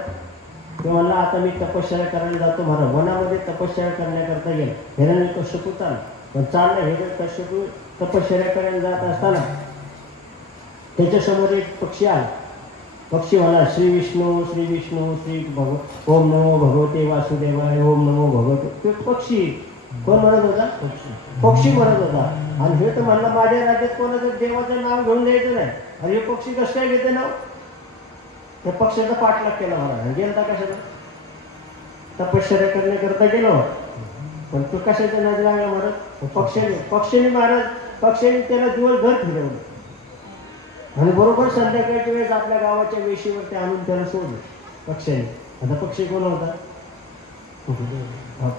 ते म्हणला आता मी तपश्चर्या करायला जातो महाराज. वनामध्ये तपश्चर्या करण्याकरता गेला हिरण्यकश्यपू चाल. पण चालला हिरण्यकश्यपू तपश्चर्या करायला जात असताना त्याच्यासमोर एक पक्षी आला. पक्षी म्हणा श्री विष्णू श्री विष्णू श्री ओम नमो भगवते वासुदेवाय ओम नमो भगवते. तो पक्षी कोण म्हणत होता, पक्षी म्हणत होता. आणि हे तर म्हणला माझ्या राज्यात कोणाचं देवाचं नाव घेऊन द्यायचं नाही. आणि हे पक्षी कसं काय घेते नाव. त्या पक्ष्याचा पाठलाग केला महाराज. गेलता कशाला, तपश्चर्या करण्याकरता गेलो. पण तो कशाच्या नजर लागला महाराज, पक्षाने महाराज पक्षाने त्याला दिवसभर फिरवलं. आणि बरोबर संध्याकाळच्या वेळेस आपल्या गावाच्या वेशीवरती आणून त्याला सोडलं पक्ष्याने. आता पक्षी कोण होता,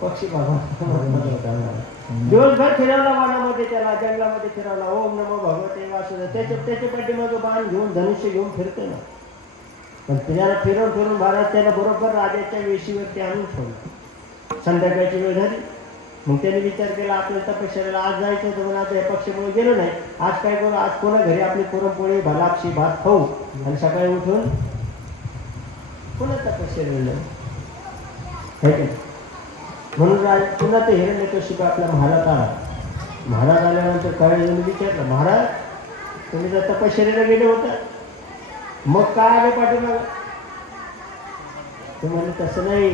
पक्षी बाबा होता. दिवसभर फिरवला वनामध्ये, त्याला जंगलामध्ये फिरवला. ओम नमो भगवते वासुदेव त्याच्या पाठीमागं बाण घेऊन धनुष्य घेऊन फिरते ना. पण त्याला फिरवून फिरून महाराज त्याला बरोबर राजाच्या वेशीवरती आणून ठेवलं. संध्याकाळची वेळ झाली. मग त्याने विचार केला आपल्याला तपश्चर्याला आज जायचं होतं, पण आता या पक्षामुळे गेलो नाही. आज काय करू, आज कोणा घरी आपली पुरणपोळी भलापशी भात खाऊ आणि सकाळी उठून पुन्हा तपश्चर्याला जाऊ. म्हणून पुन्हा ते हिरण्यकश्यप आपल्या महालात आला. महालात आल्यानंतर काही जण विचारलं, महाराज तुम्ही जर तपश्चर्याला गेले होता मग काय आले पाठीमाग. ते म्हणले तसं नाही,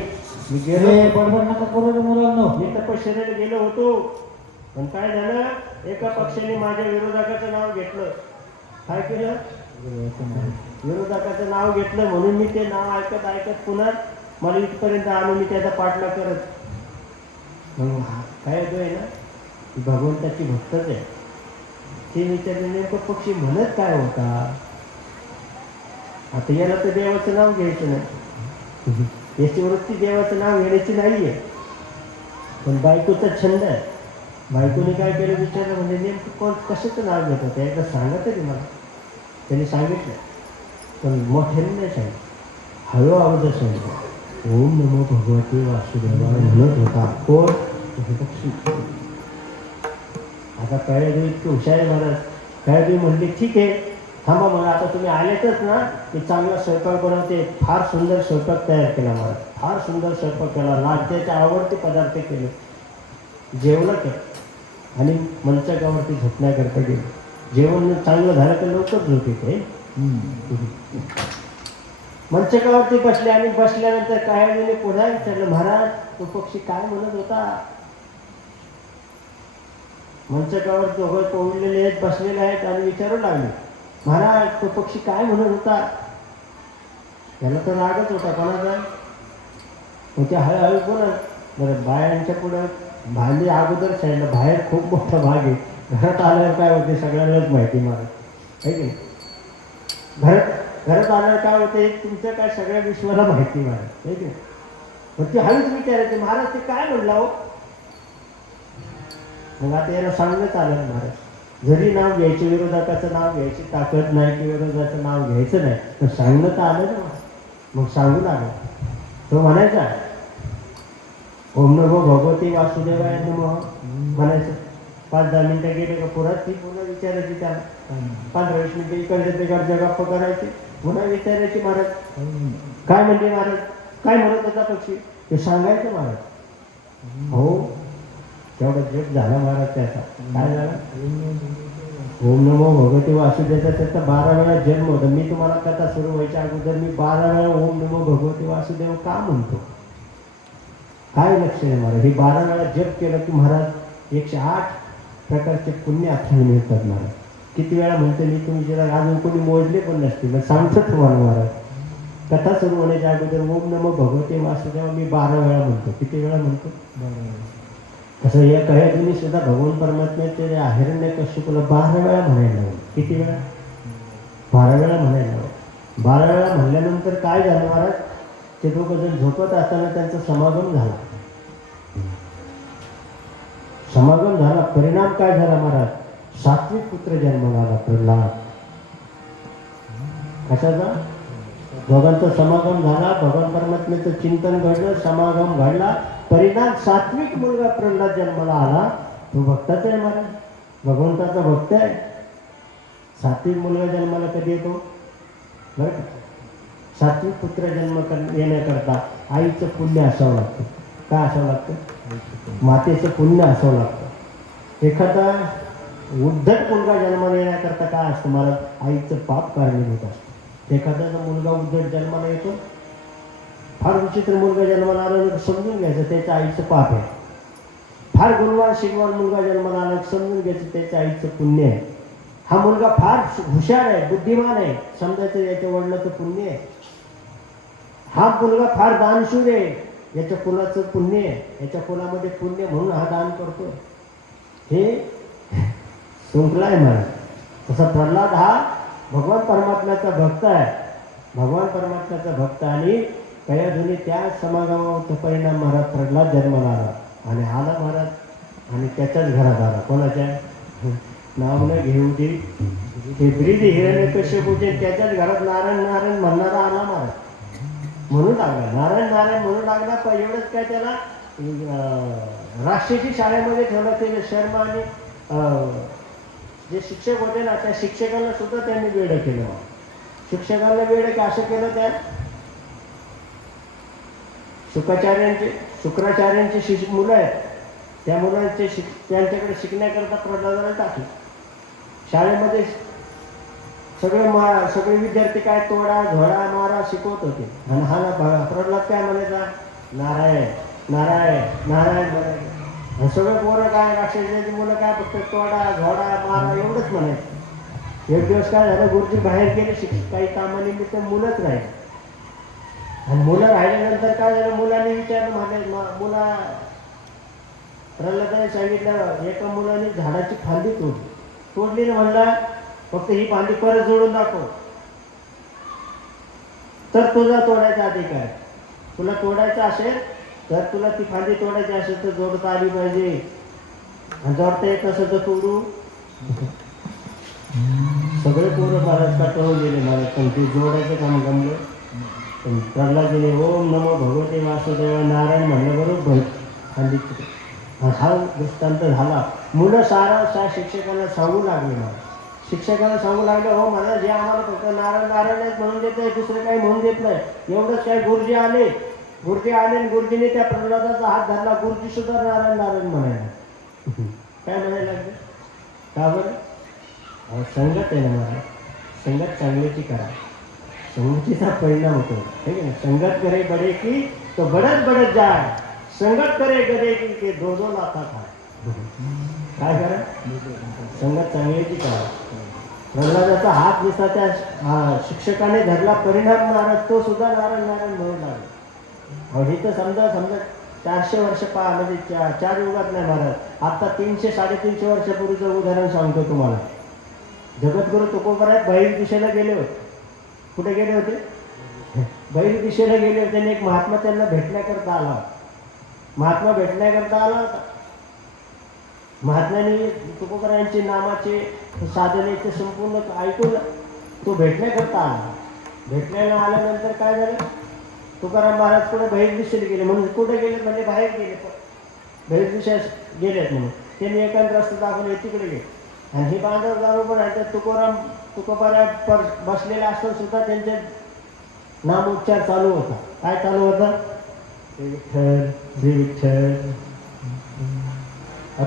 मी गेलो मी तपश्चर्याला गेलो होतो. पण काय झालं, एका पक्षाने माझ्या विरोधकाचं नाव घेतलं. काय केलं, विरोधकाचं नाव घेतलं. म्हणून मी ते नाव ऐकत ऐकत पुन्हा मला इथपर्यंत आलो. मी त्याचा पाठलाग करत. मग काय जो आहे ना, भगवंताची भक्तच आहे. ते विचारले नेमकं पक्षी म्हणत काय होता. आता याला तर देवाचं नाव घ्यायचं नाही, याची वृत्ती देवाचं नाव घेण्याची नाहीये. पण बायकोचा छंद आहे. बायकोने काय केलं विचारलं, म्हणजे नेमकं कोण कशाचं नाव घेत होतं एकदा सांगा तरी मला. त्याने सांगितलं, पण मोठ्याने नाही सांगितलं, हळू आवाजात सांगितलं. ओम नमो भगवते वासुदेवाय म्हणत होता. कोण, पक्षी. आता काळेदेवी इतकी हुशार आहे महाराज. काळेदेवी म्हणली ठीक आहे थांबा, मग आता तुम्ही आलेतच ना, की चांगला स्वयंपाक बनवते. फार सुंदर स्वयंपाक तयार केला महाराज, फार सुंदर स्वयंपाक केला. राज्याचे आवडते पदार्थ केले. जेवलं ते आणि मंचकावरती झोपण्याकरता गेले. जेवण चांगलं झालं तर लवकर झोप येते. मंचकावरती बसले आणि बसल्यानंतर काही जणी पुन्हा विचारलं, महाराज तो पक्षी काय म्हणत होता. मंचकावर दोघं पोळलेले आहेत, बसलेले आहेत आणि विचारू लागले, महाराज तो पक्षी काय म्हणत होता. त्याला तर रागच होता कोणाचा. मग ते हळूहळू बोलत. बरं बायांच्या पुढं भांडी अगोदर सांगितलं, बाहेर खूप मोठा भाग आहे. घरात आल्यावर काय होते सगळ्यांनाच माहिती महाराज, आहे की नाही. घरात आल्यावर काय होते तुमचं काय सगळ्या विश्वाला माहिती महाराज, आहे की नाही. मग ते हळूच विचारायचे, महाराज ते काय म्हणला हो. मग आता याला सांगण्यात आलं महाराज, जरी नाव घ्यायचे, विरोधकाचं नाव घ्यायची ताकद नाही की विरोधाचं नाव घ्यायचं नाही, तर सांगणं तर आलं ना. मग सांगून आलं. तो म्हणायचा ओम नमो भगवते वासुदेवाय नमो म्हणायचं. 5-10 मिनिटं गेले का पुन्हा ती पुन्हा विचारायची. त्याला 15-20 मिनिटं इकडच्या तिकडच्या गप्पा करायची. पुन्हा विचारायची, महाराज काय म्हणते, महाराज काय म्हणत होता पक्षी. ते सांगायचं महाराज. हो तेवढा जप झाला महाराज त्याचा. काय झाला, ओम नमो भगवते वासुदेवाचा त्याचा 12 वेळा जन्म होता. मी तुम्हाला कथा सुरू व्हायच्या अगोदर मी 12 वेळा ओम नमो भगवते वासुदेव का म्हणतो. काय लक्ष आहे महाराज. हे 12 वेळा जप केलं की महाराज 108 प्रकारचे पुण्य आपल्याला मिळतात महाराज. किती वेळा म्हणते मी, तुम्ही जरा अजून कोणी मोजले पण नसतील, सांगतो तुम्हाला महाराज. कथा सुरू होण्याच्या अगोदर ओम नमो भगवते वासुदेवा मी 12 वेळा म्हणतो. किती वेळा म्हणतो? तसं या कयाधुनी सुद्धा भगवान परमात्म्याचे हिरण्यकश्यपूला 12 वेळा म्हणायला लागले. किती वेळा? 12 वेळा म्हणायला लागले. 12 वेळा म्हणल्यानंतर काय झालं महाराज? ते दोघं जण झोपत असताना त्यांचा समागम झाला. समागम झाला. परिणाम काय झाला महाराज? सात्विक पुत्र जन्माला आला प्रल्हाद. कशाचा? दोघांचा समागम झाला. भगवान परमात्म्याचं चिंतन घडलं, समागम घडला. परिणाम सात्विक मुलगा प्रल्हाद जन्माला आला. तो भक्ताचा आहे महाराज, भगवंताचा भक्त आहे. सात्विक मुलगा जन्माला कधी येतो? बरं का? सात्विक पुत्र येण्याकरता आईचं पुण्य असावं लागतं. काय असावं लागतं? मातेचं पुण्य असावं लागतं. एखादा उद्धट मुलगा जन्माला येण्याकरता काय असतं महाराज? आईचं पाप कारणीभूत असतं. एखाद्याचा मुलगा उद्धट जन्माला येतो, फार विचित्र मुलगा जन्माला आला समजून घ्यायचं त्याच्या आईचं पाप आहे. फार गुणवान शिकवान मुलगा जन्माला आला समजून घ्यायचं त्याच्या आईचं पुण्य आहे. हा मुलगा फार हुशार आहे, बुद्धिमान आहे, समजायचं याच्या वडिलाचं पुण्य आहे. हा मुलगा फार दानशूर आहे, याच्या कुलाचं पुण्य आहे, याच्या कुलामध्ये पुण्य म्हणून हा दान करतो. हे शृंखला आहे महाराज. तसा प्रल्हाद हा भगवान परमात्म्याचा भक्त आहे. भगवान परमात्म्याचा भक्त आणि कयाधुनी त्या समागमाचा परिणाम महाराज प्रल्हाद जन्माला आला आणि आला महाराज आणि त्याच्याच घरात आला. कोणाच्या? नाव न घेऊ दे ते ब्रीद हिरण्यकश्यपूचे त्याच्याच घरात नारायण नारायण म्हणणारा आला महाराज. म्हणून लागला नारायण नारायण म्हणून लागला. पण एवढंच काय, त्याला राष्ट्रीय शाळेमध्ये ठेवलं. ते शर्मा आणि जे शिक्षक होते ना, त्या शिक्षकांना सुद्धा त्यांनी वेडं केलं. शिक्षकांना वेडं की असं केलं, त्या शुक्राचार्यांची मुलं आहेत, त्या मुलांचे त्यांच्याकडे शिकण्याकरता प्रल्हादाला टाकले. शाळेमध्ये सगळे विद्यार्थी काय तोडा झोडा मारा शिकवत होते. आणि हा ना प्रल्हाद काय म्हणायचा? नारायण नारायण नारायण म्हणायचं. आणि सगळे पोरं काय, राक्षसाची मुलं काय फक्त तोडा झोडा मारा एवढंच म्हणायचं. एक दिवस काय झालं, गुरुजी बाहेर गेले काही कामानिमित्त, मुलंच राहिले. आणि मुलं राहिल्यानंतर काय झालं, मुलांनी विचारलं, मुला प्रल्हादाने सांगितलं, एका मुलाने झाडाची फांदी तोडली ना, म्हणला फक्त ही फांदी परत जोडून दाखव तर तुझा तोडायचा अधिकार. तुला तोडायचं असेल तर, तुला ती फांदी तोडायची असेल तर जोडता आली पाहिजे. आणि जोडता येत नसेल तर तोडू. सगळे पोरं महाराज काटवून गेले महाराज, पण ते जोडायचं काम जमलं. पण प्रल्हादने ओम नमो भगवते वासुदेवा नारायण म्हणलं बरोबर फांदी. हा दृष्टांत झाला. मुलं सारा शिक्षकांना सांगू लागले. मला शिक्षकांना सांगू लागले, हो मला जे आम्हाला फक्त नारायण नारायण म्हणून देत आहे, दुसरं काही म्हणून देत नाही. एवढंच काय, गुरुजी आले आणि गुरुजीने त्या प्रल्हादाचा हात धरला. गुरुजी सुद्धा नारायण नारायण म्हणायला. काय म्हणायला लागले? का बरं? संगत आहे ना मला, संगत चांगल्याची करा, संगतीचा परिणाम होतो. ठीक आहे ना? संगत करे बडे की तो बडत जाय, संगत करे गदे की ते दो लाथा खाय. काय करा? संगत चांगल्याची करा. प्रल्हादाचा हात दिसला त्या शिक्षकाने धरला, परिणाम महाराज तो सुद्धा नारायण नारायण म्हणून लागला. इथं समजा 400 वर्ष म्हणजे 4 युगात नाही महाराज, आता 300-350 वर्षापूर्वीचं उदाहरण सांगतो तुम्हाला. जगद्गुरु तुकोबराय बहिर दिशेला गेले होते. कुठे गेले होते? बहिर दिशेला गेले होते. आणि एक महात्मा त्यांना भेटण्याकरता आला होता. महात्म्याने तुकोबरायांचे नामाचे साधनेचे संपूर्ण ऐकून तो भेटण्याकरता आला. भेटण्याला आल्यानंतर काय झालं, तुकाराम महाराज कुठे बहिर दिशेला गेले. म्हणून कुठे गेले म्हणजे बाहेर गेले, बहिर दिशेस गेलेत म्हणून त्यांनी एकांत रस्ता दाखवले, तिकडे गेले. आणि हे बांधव बरोबर आहे, तर तुकोबराय बसलेले असताना सुद्धा त्यांचे नामोच्चार चालू होता. काय चालू होता? विठ्ठल श्री विठ्ठल.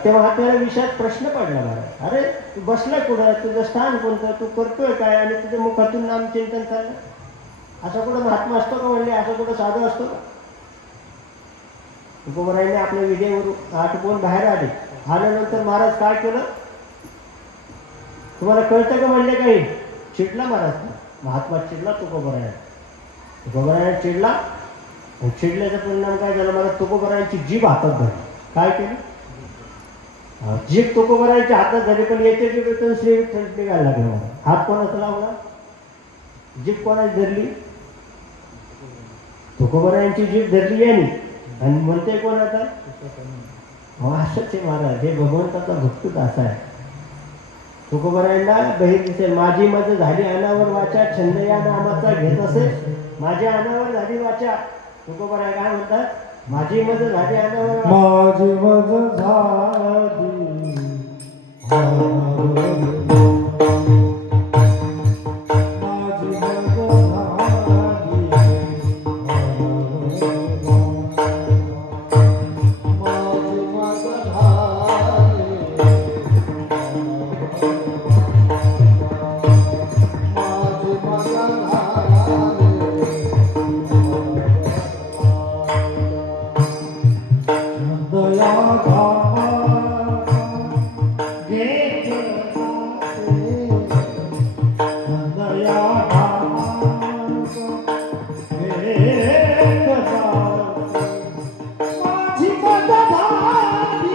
तेव्हा आपल्याला विषयात प्रश्न पडला महाराज, अरे तू बसलाय कुठं, तुझं स्थान कोणतं, तू करतोय काय, आणि तुझ्या मुखातून नामचिंतन चाललं. असं कुठं महात्मा असतो का म्हणले? असं कुठं साधू असतो का? तुकोबरायने आपल्या विधेवरून आटपून बाहेर आले. आल्यानंतर महाराज काय केलं तुम्हाला कळतं का म्हणले? काही चिडला महाराज, महात्मा चिडला तुकोबराय. तुकोबाराया चिडला आणि चिडल्याचा परिणाम काय झाला, मला तुकोबारायांची जीभ हातात धरली. काय केली? जीभ तुकोबारायांच्या हातात झाली, पण याच्या जीभेतून श्री विठ्ठल निघायला लागला. मला हात कोणाचा लावला? जीभ कोणाची धरली? तुकोबारायांची जीभ धरली यांनी, आणि म्हणते कोण आता? असंच आहे महाराज, हे भगवंताचा भक्त असा आहे. तुकोबारायांना बहीर दिसेल, माझी मज झाली अनावर वाचा, छंद या नामाचा घेत असे. माझ्या अनावर झाली वाचा. तुकोबाराय काय म्हणतात? माझी मज झाली अनावर वाचा. माझी मज झाली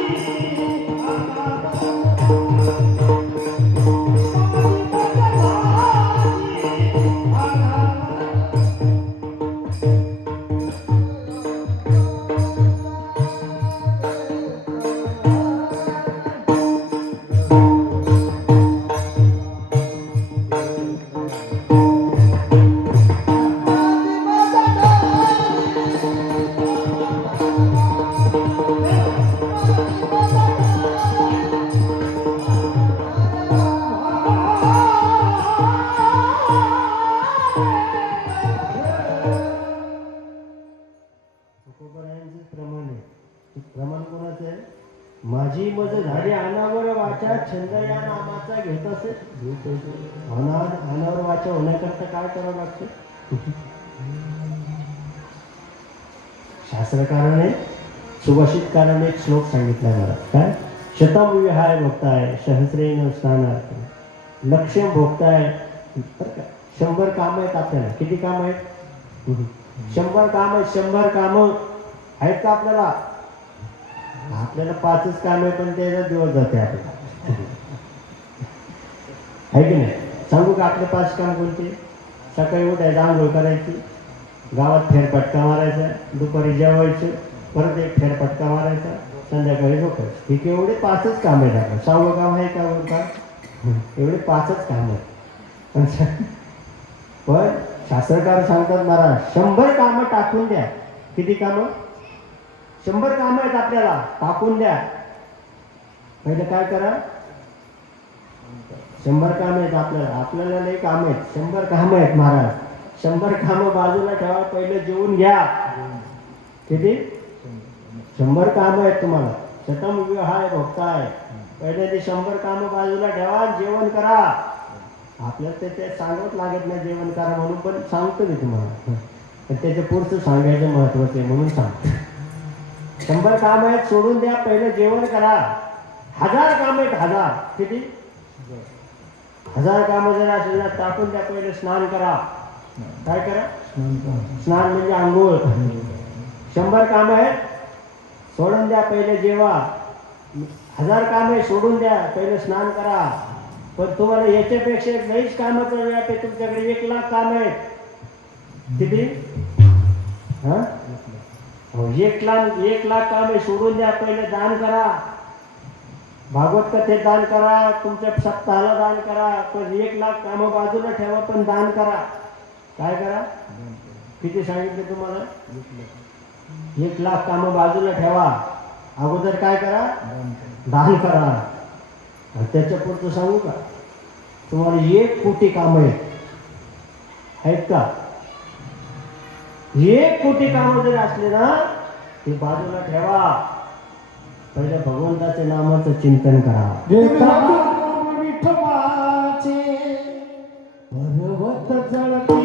प्रमाण कोणाचं आहे? माझी मज झाली अनावर वाचा, छंद या नामाचा घेत असे. अनावर वाचा होण्याकरता काय करावं लागतं? शास्त्रकाराने, सुभाषितकाराने एक श्लोक सांगितला मला. काय? शतम विहाय भोगताय सहस्रेन स्नानार्थ, लक्ष्य भोगताय. 100 काम आहेत आपल्याला. किती काम आहेत? 100 काम आहेत. 100 काम आहेत का आपल्याला? आपल्याला 5च काम आहे, पण त्याचा दिवस जाते आपल्याला. आहे की नाही? सांगू का आपले 5 काम कोणते? सकाळी उठायचं, आंघोळ करायची, गावात फेरफटका मारायचा, दुपारी जेवायचं, परत एक फेरफटका मारायचा, संध्याकाळी झोपायचं. ठीक आहे, एवढे 5च काम आहेत आपलं. 6वं काम आहे का? एवढे 5च काम आहेत. पण शास्त्रकार सांगतात मला 100 कामं टाकून द्या. किती कामं? 100 कामं आहेत आपल्याला, टाकून द्या. पहिले काय करा? 100 कामं आहेत आपल्याला लई काम आहेत. 100 कामं आहेत महाराज. 100 कामं बाजूला ठेवा, पहिले जेवून घ्या. किती? 100 कामं आहेत तुम्हाला. शतम विहाय भोगताय. पहिले ते 100 कामं बाजूला ठेवा, जेवण करा. आपल्याला ते सांगत लागत नाही जेवण करा म्हणून, पण सांगतो मी तुम्हाला. पण त्याच्या पुढचं सांगायचं महत्वाचं आहे म्हणून सांगतो. 100 काम आहेत, सोडून द्या, पहिलं जेवण करा. 1000 काम आहेत. 1000. किती? 1000 कामं जर असेल ना, टाकून द्या, पहिलं स्नान करा. काय करा? स्नान म्हणजे आंघोळ. 100 कामं आहेत, सोडून द्या, पहिले जेवा. 1000 काम आहे, सोडून द्या, पहिलं स्नान करा. पण तुम्हाला याच्यापेक्षा लईच कामाचा वेळ आहे. तुमच्याकडे 1,00,000 काम आहेत. किती? हा, 1,00,000 काम आहे, सोडून द्या, पहिले दान करा. भागवत कथेत दान करा, तुमच्या सप्ताहाला दान करा. पण 1,00,000 कामं बाजूला ठेवा, पण दान करा. काय करा? किती सांगितले तुम्हाला? 1,00,000 कामं बाजूला ठेवा. अगोदर काय करा? दान करा. आणि त्याच्या पुढचं सांगू का? तुम्हाला 1 कोटी कामं आहेत का? 1 कोटी कामं जरी असले ना, ते बाजूला ठेवा. पहिले भगवंताच्या नामाचं चिंतन करा. विठोबाचे पर्वत जळती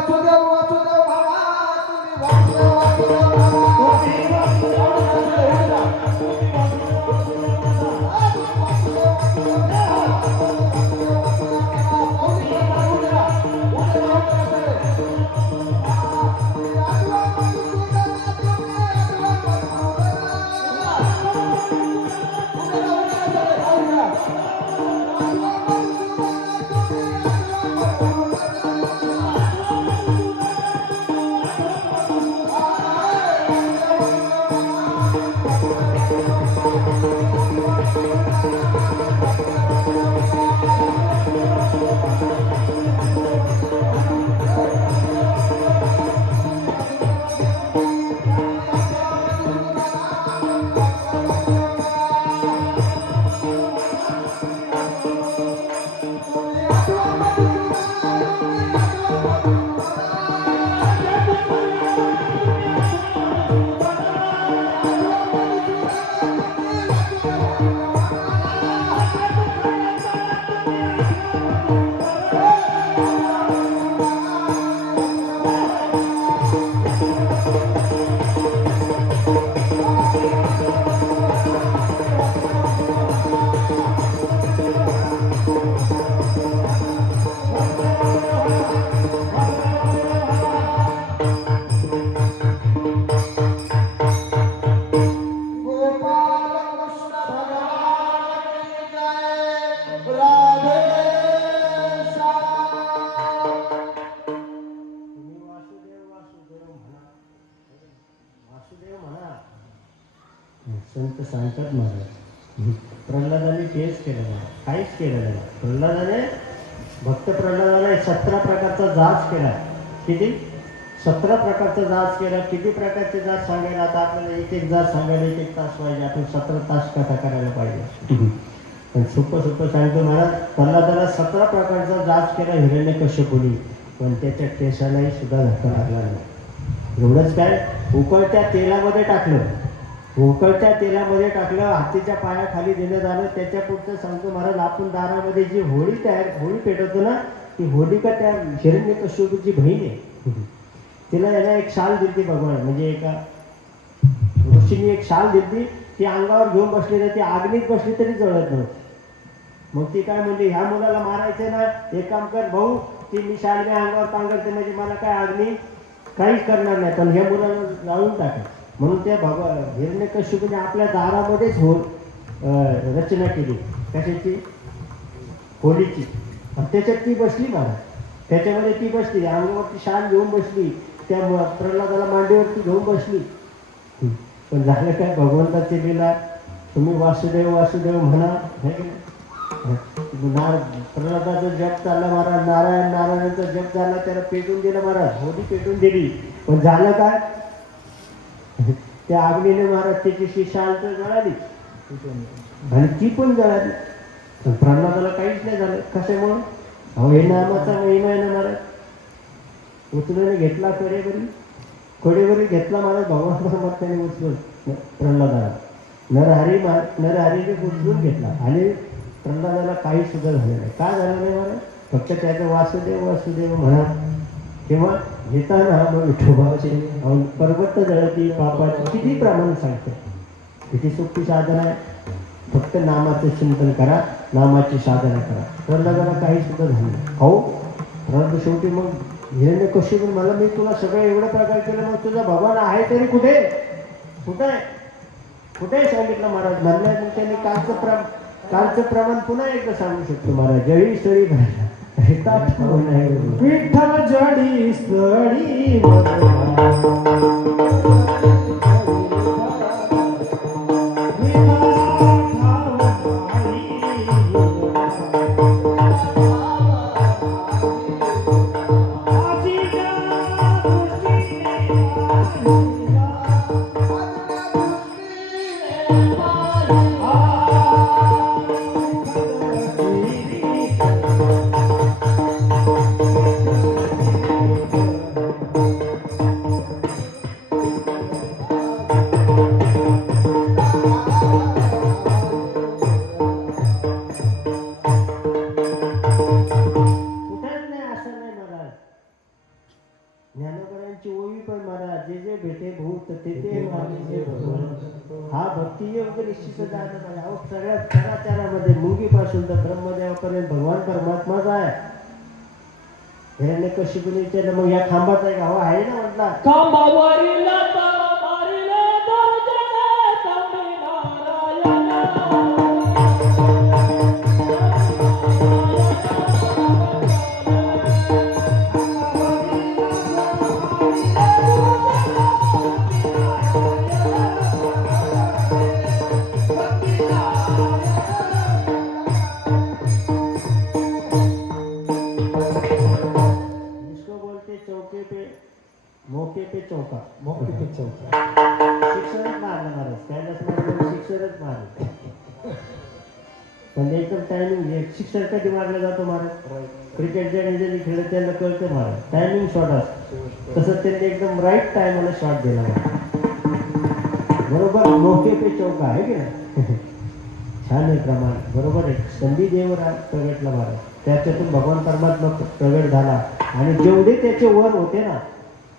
वासुदेव वासुदेव भावा तुम्ही वासुदेव वासुदेव भावा तुम्ही वासुदेव वासुदेव म्हणा वासुदेव म्हणा संत सांगतात महाराज प्रल्हादाने तेच केलं नाही काहीच केलं नाही प्रल्हादाने भक्त प्रल्हादाने 17 प्रकारचा जाच केला किती 17 प्रकारचा जाच केला किती प्रकारचे जाच सांगायला आता आपल्याला एक एक जाच सांगायला एक एक तास पाहिजे आपण 17 तास कथा करायला पाहिजे पण सोपं सांगतो महाराज प्रल्हादाला 17 प्रकारचा जाच केला हिरण्यकश्यपूने पण त्याच्या केसालाही सुद्धा धक्का लागला नाही एवढंच काय उकळत्या तेलामध्ये टाकलं हातीच्या पायाखाली देण्यात आलं त्याच्या पुढचं सांगतो महाराज आपण दारामध्ये जी होळी पेटवतो ना ती होलिका त्या हिरण्यकश्यपूची बहीण आहे तिला याला एक शाल दिली भगवान म्हणजे एका ऋषीने एक शाल दिली ती अंगावर घेऊन बसली तर ती आग्नीत बसली तरी जळत नव्हती मग ती काय म्हणली ह्या मुलाला मारायचं ना एक काम कर भाऊ ती मी शाळेने अंगावर पांघरते म्हणजे मला काय अग्नी काहीच करणार नाही पण ह्या मुलाला जाळून टाकायचं म्हणून त्या भगवान हिरण्यकश्यपूने आपल्या दारामध्येच रचना केली कशाची होलीची आणि त्याच्यात ती बसली महाराज त्याच्यामध्ये ती बसली अंगावरती शाल घेऊन बसली त्या प्रल्हादाला मांडीवरती घेऊन बसली पण झालं काय भगवंताची लीला तुम्ही वासुदेव वासुदेव म्हणा हे की नाही प्रल्हादाचा जप चालला महाराज नारायणाचा जप झाला त्याला पेटून दिलं महाराज होडी पेटून दिली पण झालं काय त्या अग्नीने महाराज त्याची शाल तर जळाली आणि ती पण जळाली पण प्रल्हादाला काहीच नाही झालं कशामुळे अहो हे नामाचा महिमा आहे ना महाराज उचलून घेतला कडेवरी घेतला महाराज भगवान परमात्मा त्याने उचलून प्रल्हादाला नरहरीने उचलून घेतला आणि प्रल्हादाला काही सुद्धा झालं नाही काय झालं नाही महाराज फक्त त्याचं वासुदेव वासुदेव म्हणा तेव्हा घेताना मग विठोबाचे पर्वत जळती पापाची किती प्रमाण सांगतं किती सोपी साधना आहे फक्त नामाचं चिंतन करा नामाची साधना करा प्रल्हादाला काही सुद्धा झालं नाही हो प्रल्हाद शेवटी मग हिरण्यकश्यप मला मी तुला सगळं एवढं प्रकार केलं मग तुझा भगवान आहे तरी कुठे सांगितलं महाराज म्हणल्या त्यांनी कालचं प्रमाण पुन्हा एकदा सांगू शकतो महाराज जळी सळी विठ्ठल जडी सळी ज्ञानोबरांची ओवी पण महाराज, जे जे भेटे भूत ते ते मानिजे भगवान. हा भक्तियोग निश्चितच आहे ना. अहो सगळ्या चराचरामध्ये मुंगीपासून तर ब्रह्मदेवापर्यंत भगवान परमात्माच आहे. हिरण्यकशिपूने विचारलं मग या खांबाचा एक हवा आहे ना म्हटला. खांबावरील तारा मारिले दर्जने तांबे जिसको बोलते चौके पे मौके पे चौका. मोठी पिक्चर शिक्षणच मारलं महाराज. त्यालाच मारलं शिक्षणच मारलं. पण एकदम टायमिंग शिक्षण कधी मारला जातो महाराज. क्रिकेट ज्याने ज्यांनी खेळत त्यांना कळतं महाराज. टायमिंग शॉट असतो. तसं त्यांनी एकदम राईट टायमाला शॉट दिला महाराज. बरोबर मौके पे चौका आहे की नाही. छान आहे प्रमाण. बरोबर आहे. संधी देवर प्रगटला महाराज. त्याच्यातून भगवान परमात्मा प्रगट झाला आणि जेवढे त्याचे वर होते ना,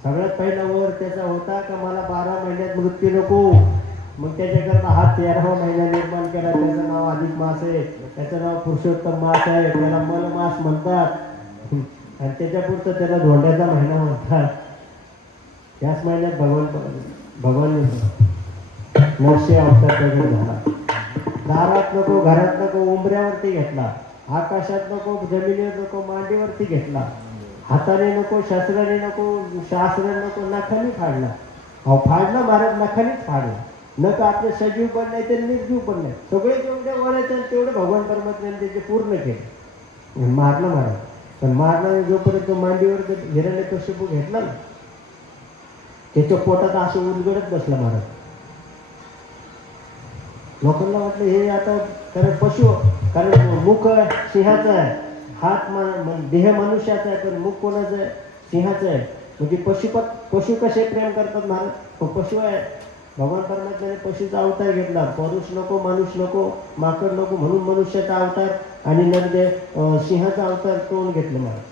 सगळ्यात पहिला वर त्याचा होता का मला 12 महिन्यात मृत्यू नको. मग त्याच्याकरता हा 13वा महिना निर्माण केला. त्याचं नाव अधिक मास आहे. त्याचं नाव पुरुषोत्तम मास आहे. त्याला मल मास म्हणतात. आणि त्याच्यापुरतं त्याला धोंड्याचा महिना म्हणतात. त्याच महिन्यात भगवान नरसिंह अवतार प्रगट झाला. दारात नको, घरात नको, उंबऱ्यावरती घेतला. आकाशात नको, जमिनीवर नको, मांडीवरती घेतला. हाताने नको, शस्त्राने नको, शास्त्र नको, नखाने फाडला. अहो फाडला महाराज, नखानेच फाडला. नका आपले सजीव पण नाही ते निर्जीव पण नाही. सगळे जेवढे वर आहेत तेवढे भगवान परमात्म्याने त्याचे पूर्ण केले. मारलं महाराज. पण मारणाने जोपर्यंत मांडीवर हिरण्यकशिपू घेतला ना, त्याच्या पोटात असं उलगडत बसला महाराज. लोकांना वाटलं हे आता कारण मुख सिंहाचा आहे, हात देह मनुष्याचा आहे, पण मुख कोणाचं आहे? सिंहाचं आहे. म्हणजे पशु कसे प्रेम करतात महाराज. तो पशु आहे. भगवान परमात्म्याने पशुचा अवतार घेतला. परुष नको, मनुष्य नको, माकड नको म्हणून मनुष्याचा अवतार आणि नरदेव सिंहाचा अवतार तोंड घेतलं महाराज.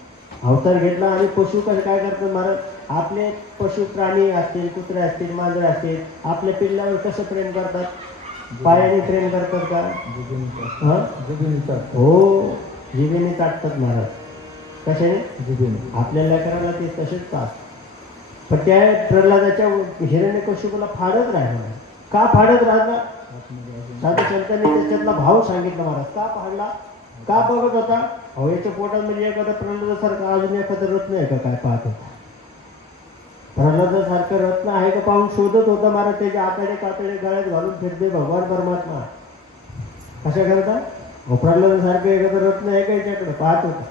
अवतार घेतला आणि पशु कसं काय करतात महाराज. आपले पशु प्राणी असतील, कुत्रे असतील, मांजर असतील, आपल्या पिल्लावर कसं प्रेम करतात? पायाने प्रेम करतात का? हो, जिभेने चाटतात महाराज. कशाने? जिभेने. आपल्या लेकराला ते तसेच चाट. पण त्या प्रल्हादाच्या हिरण्यकशिपूला फाडत राहिला. का फाडत राहिला? साधू संतांनी त्याच्यातला भाव सांगितला महाराज. का फाडला? का बघत होता? अहो याच्या पोटात म्हणजे एखादा प्रल्हादासारखा अजून एखादं रत्न आहे का काय पाहत होता. प्रल्हादासारखं रत्न आहे का पाहून शोधत होता महाराज. त्याचे आतडे कातडे गळ्यात घालून फिरते भगवान परमात्मा. कशा करता? प्रल्हादासारखं एखादं रत्न आहे का याच्याकडे पाहत होता.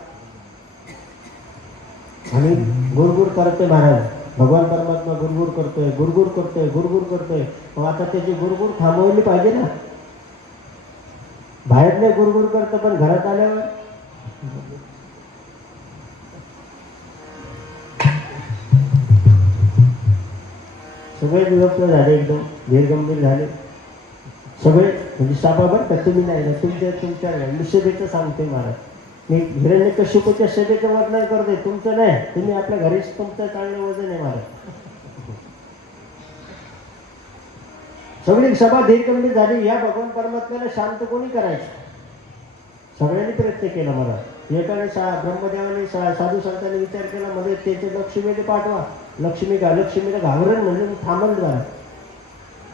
आणि गुरगुर करते महाराज. भगवान परमात्मा गुरगुर करतोय, गुरगुर करतोय, गुरगुर करतोय. मग आता त्याची गुरगुर थांबवली पाहिजे ना. बाहेर नाही गुरगुर करतं, पण घरात आल्यावर सगळे विभक्त झाले, एकदम धीरगंभीर झाले सगळे. म्हणजे साबाबर का तुम्ही नाही ना, तुमच्या मी सभेचं सांगतोय महाराज. मी हिरण्यकशिपूच्या सभेचं वर्णन करतोय, तुमचं नाही. तुम्ही आपल्या घरीच तुमचं चांगलं वजन आहे महाराज. सगळी सभा धीरगंभीर झाली. या भगवान परमात्म्याला शांत कोणी करायचं? सगळ्यांनी प्रयत्न केला महाराज. एकाने ब्रह्मदेवाने साधू संतांनी विचार केला मध्ये त्याचे लक्ष्मीकडे पाठवा. लक्ष्मीला घाबरण म्हणले मी थांबल जरा.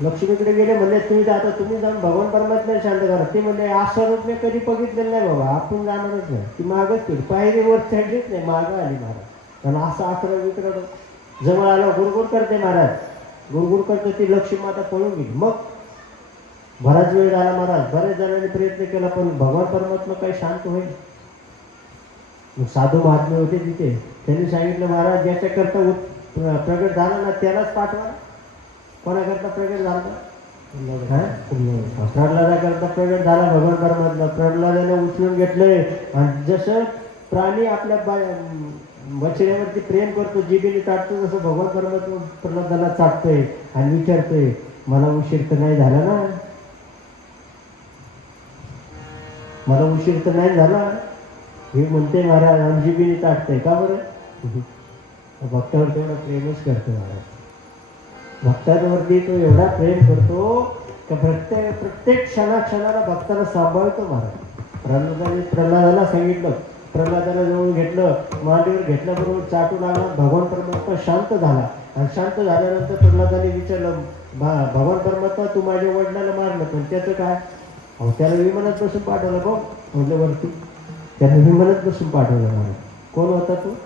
लक्ष्मीकडे गेले म्हणले तुम्ही जाऊन भगवान परमात्म्याला शांत करा. ते म्हणले असं रूप मी कधी बघितलेलं नाही बाबा, आपण जाणारच नाही. ती मागच केली, पायरीवर चढलीच नाही, मागं आली महाराज. पण असं आसरा विक्रड जवळ आला. गुरगुर करते महाराज, गुरगुर करते. ती लक्ष्मी माता पळून गेली. मग बराच वेळ झाला महाराज. बरेच जणांनी प्रयत्न केला, पण भगवान परमात्मा काही शांत होईल. मग साधू महात्मे होते तिथे. त्यांनी सांगितलं महाराज ज्याच्याकरता प्रगट झाला ना त्यालाच पाठवा. कोणाकरता प्रगट झाला? प्रल्हादाकरता प्रगट झाला भगवान परमात्मा. प्रल्हादाने उचलून घेतलंय आणि जसं प्राणी आपल्या बछड्यावरती प्रेम करतो, जिभेने चाटतो, तसं भगवान परमात्मा प्रल्हादाला चाटतोय आणि विचारतोय मला उशीर तर नाही झाला ना? मला उशीर तर नाही झाला? हे म्हणते महाराज. आणि जिभेने चाटतंय का बरं? भक्तावर तेवढा प्रेमच करतो महाराज. भक्तांवरती तो एवढा प्रेम करतो का प्रत्येक क्षणाक्षणाला भक्ताला सांभाळतो महाराज. प्रल्हादाला सांगितलं, प्रल्हादाला जवळ घेतलं, मांडीवर घेतल्याबरोबर चाटू लागला. भगवान परमात्मा शांत झाला आणि शांत झाल्यानंतर प्रल्हादाने विचारलं, भगवान परमात्मा तू माझ्या वडिलाला मारलं पण त्याचं काय? अहो त्याला विमानात बसून पाठवलं बघ म्हटलं वरती. त्याला विमानात बसून पाठवलं महाराज. कोण होता तो?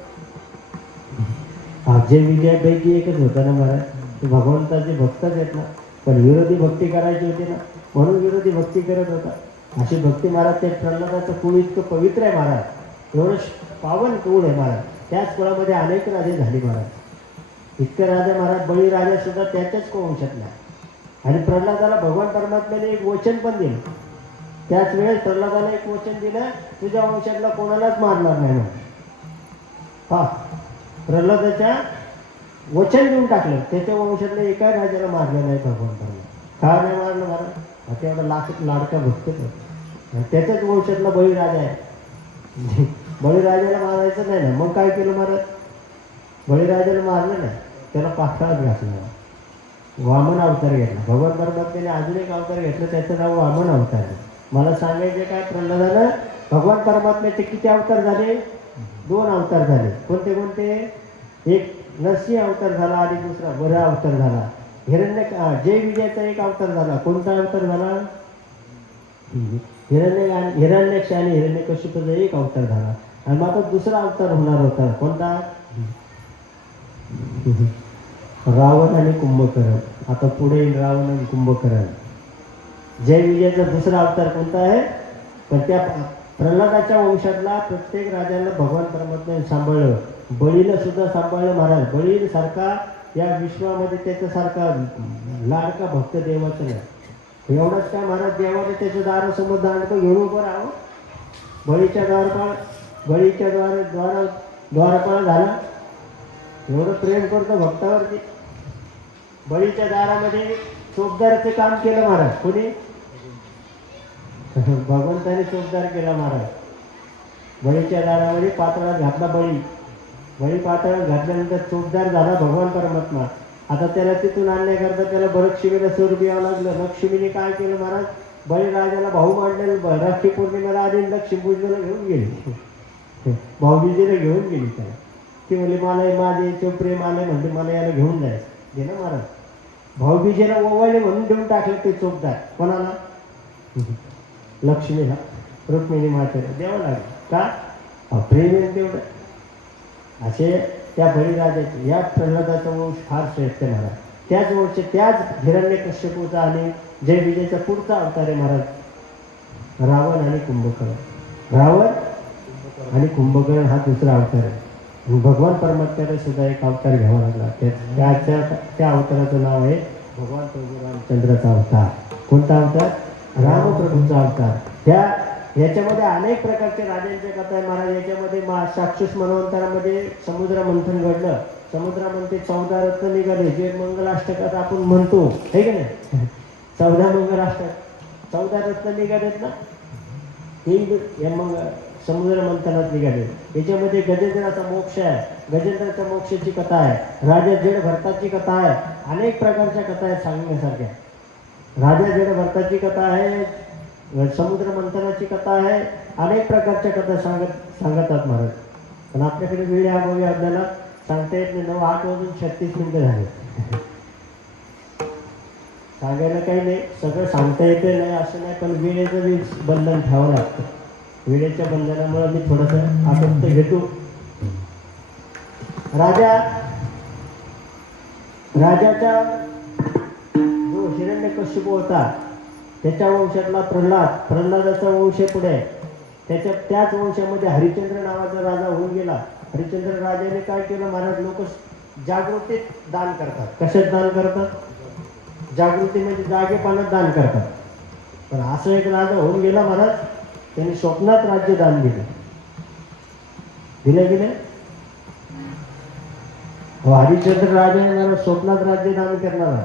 अजय विजयापैकी एकच होता ना महाराज. ते भगवंताचे भक्तच आहेत ना, पण विरोधी भक्ती करायची होती ना, म्हणून विरोधी भक्ती करत होता. अशी भक्ती महाराज, ते प्रल्हादाचं कुळ इतकं पवित्र आहे महाराज, एवढं पावन कुळ आहे महाराज. त्याच कुळामध्ये अनेक राजे झाले महाराज. इतके राजा महाराज, बळीराजा सुद्धा त्याच्याच वंशातला. आणि प्रल्हादाला भगवान परमात्म्याने एक वचन पण दिलं. त्याच वेळेस प्रल्हादाला एक वचन दिलं, तुझ्या वंशातला कोणालाच मारणार नाही म्हणून. हा, प्रल्हादाच्या वचन देऊन टाकलं, त्याच्या वंशातल्या एका राजाला मारलं नाही भगवान परमात्मा. का नाही मारलं महाराज? तेवढा लाडका भक्त आणि त्याच्याच वंशातला बळीराजा आहे. बळीराजाला मारायचं नाही ना, मग काय केलं महाराज? बळीराजाला मारलं नाही, त्याला पाखरात घातलं. वामन अवतार घेतला. भगवान परमात्म्याने अजून एक अवतार घेतलं, त्याचं नाव वामन अवतार आहे. मला सांगायचे काय, प्रल्हादानं भगवान परमात्म्याचे किती अवतार झाले? 2 अवतार झाले. कोणते कोणते? एक नरसिंह अवतार झाला आणि दुसरा वरा अवतार झाला. जय विजयाचा एक अवतार झाला. कोणता अवतार झाला? हिरण्याक्ष आणि हिरण्यकशिपूचा एक अवतार झाला. आणि मग आता दुसरा अवतार होणार होता. कोणता? रावण आणि कुंभकर्ण. आता पुढे येईल रावण आणि कुंभकर्ण. जय विजयाचा दुसरा अवतार कोणता आहे? पण त्या प्रल्हादाच्या वंशातला प्रत्येक राजाला भगवान परमात्म्याने सांभाळलं. बळीला सुद्धा सांभाळलं महाराज. बळी सारखा या विश्वामध्ये त्याच्यासारखा लाडका भक्त देवाचा नाही. एवढंच काय महाराज, देवाने त्याच्या दारासमोर दांडकं घेऊन उभं राहावं. बळीच्या द्वारपाळ झाला. एवढं प्रेम करतो भक्तावरती. बळीच्या दारामध्ये चोपदारचं काम केलं महाराज. कोणी? भगवंताने चोपदार केला महाराज. बळीच्या दारामध्ये पातळात घातला बळी. बळी पातळात घातल्यानंतर चोपदार झाला भगवान परमात्मा. आता त्याला तिथून आणण्याकरता त्याला लक्ष्मीला स्वर्ग यावं लागलं. लक्ष्मीने काय केलं महाराज? बळीराजाला भाऊ मांडलेलं. राखी पौर्णिमेला आधी लक्ष्मीपूजनाला घेऊन गेली. भाऊबीजेला घेऊन गेली त्याला. ती म्हणली मला माझे याच्यावर प्रेम आलंय, म्हणते मला याला घेऊन जायचं. गेलं महाराज. भाऊबीजेला ओवाळले म्हणून देऊन टाकलं ते चोपदार. कोणाला? लक्ष्मीला. रुक्मिणी मातेला द्यावं लागलं. का? प्रेम आहे तेवढं. असे त्या बळीराजाचे, या प्रल्हादाचा वंश फार श्रेष्ठ महाराज. त्याच वंश, त्याच हिरण्यकश्यपूचा आणि जय विजयचा पुढचा अवतार आहे महाराज, रावण आणि कुंभकर्ण. रावण आणि कुंभकर्ण हा दुसरा अवतार आहे. भगवान परमात्म्याला सुद्धा एक अवतार घ्यावा लागला. त्या अवताराचं नाव आहे भगवान प्रभू रामचंद्राचा अवतार. कोणता अवतार? रामप्रभूचा अवतार. याच्यामध्ये अनेक प्रकारचे राजांच्या कथा आहे महाराज. याच्यामध्ये साक्षस मनवंतरामध्ये समुद्र मंथन घडलं. समुद्रामध्ये 14 रत्न निघाले, जे मंगलाष्टकात आपण म्हणतो, हे की नाही? 14 मंगलाष्टक, 14 रत्न निघालेत ना, ते मग समुद्र मंथनात निघाले. याच्यामध्ये गजेंद्राचा मोक्ष आहे. गजेंद्राच्या मोक्षाची कथा आहे. राजा जड भरताची कथा आहे. अनेक प्रकारच्या कथा आहेत सांगण्यासारख्या. राजा जड भरताची कथा आहे, समुद्र मंथनाची कथा आहे. अनेक प्रकारच्या कथा सांगतात महाराज. पण आपल्याकडे वेळ अभावी आपल्याला सांगता येत नाही. 9:08 झाले. सांगायला काही नाही, सगळं सांगता येते नाही असं नाही, पण वेळेचं मी बंधन ठेवावं लागतं. वेळेच्या बंधनामुळे मी थोडंसं आटोपत घेतो. राजाचा जो हिरण्यकशिपू होता त्याच्या वंशातला प्रल्हादाचा वंश पुढे. त्याच वंशामध्ये हरिश्चंद्र नावाचा राजा होऊन गेला. हरिश्चंद्र राजाने काय केलं महाराज? लोक जागृतीत दान करतात. कशात दान करतात? जागृती म्हणजे जागेपणात दान करतात. पण असं एक राजा होऊन गेला महाराज, त्यांनी स्वप्नात राज्य दान दिले. गेले हरिश्चंद्र राजाने मला स्वप्नात राज्य दान करणार.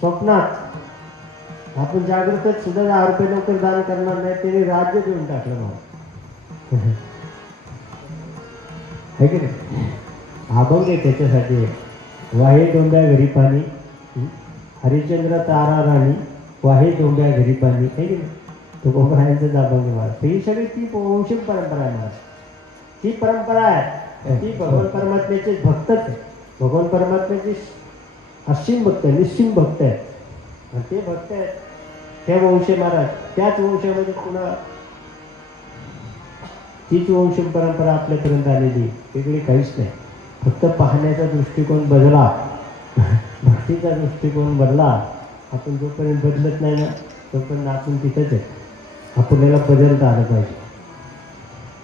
स्वप्नात आपण जागृतीत सुद्धा 10 रुपये लवकर दान करणार नाही, त्यांनी राज्य देऊन टाकलं मला. है की नाही? अभंग आहे त्याच्यासाठी. वाहे डोंब्या घरी पाणी, हरिश्चंद्र तारा राणी, वाहे डोंब्या घरी पाणी, आहे की नाही? तो गोपाळांचाच अभंग आहे महाराज. ही सगळी ती वंशिक परंपरा आहे महाराज. ती परंपरा आहे ती भगवान परमात्म्याचे भक्तच आहे. भगवान परमात्म्याचे असीम भक्त आहे, निश्चिम भक्त आहे. आणि ते भक्त आहेत त्या वंश महाराज. त्याच वंशामध्ये पुन्हा तीच वंश परंपरा आपल्यापर्यंत आलेली, वेगळी काहीच नाही. फक्त पाहण्याचा दृष्टिकोन बदला, भक्तीचा दृष्टिकोन बदला. आपण जोपर्यंत बदलत नाही ना तोपर्यंत आपण तिथंच आहे. आपल्याला बदलता आलं पाहिजे.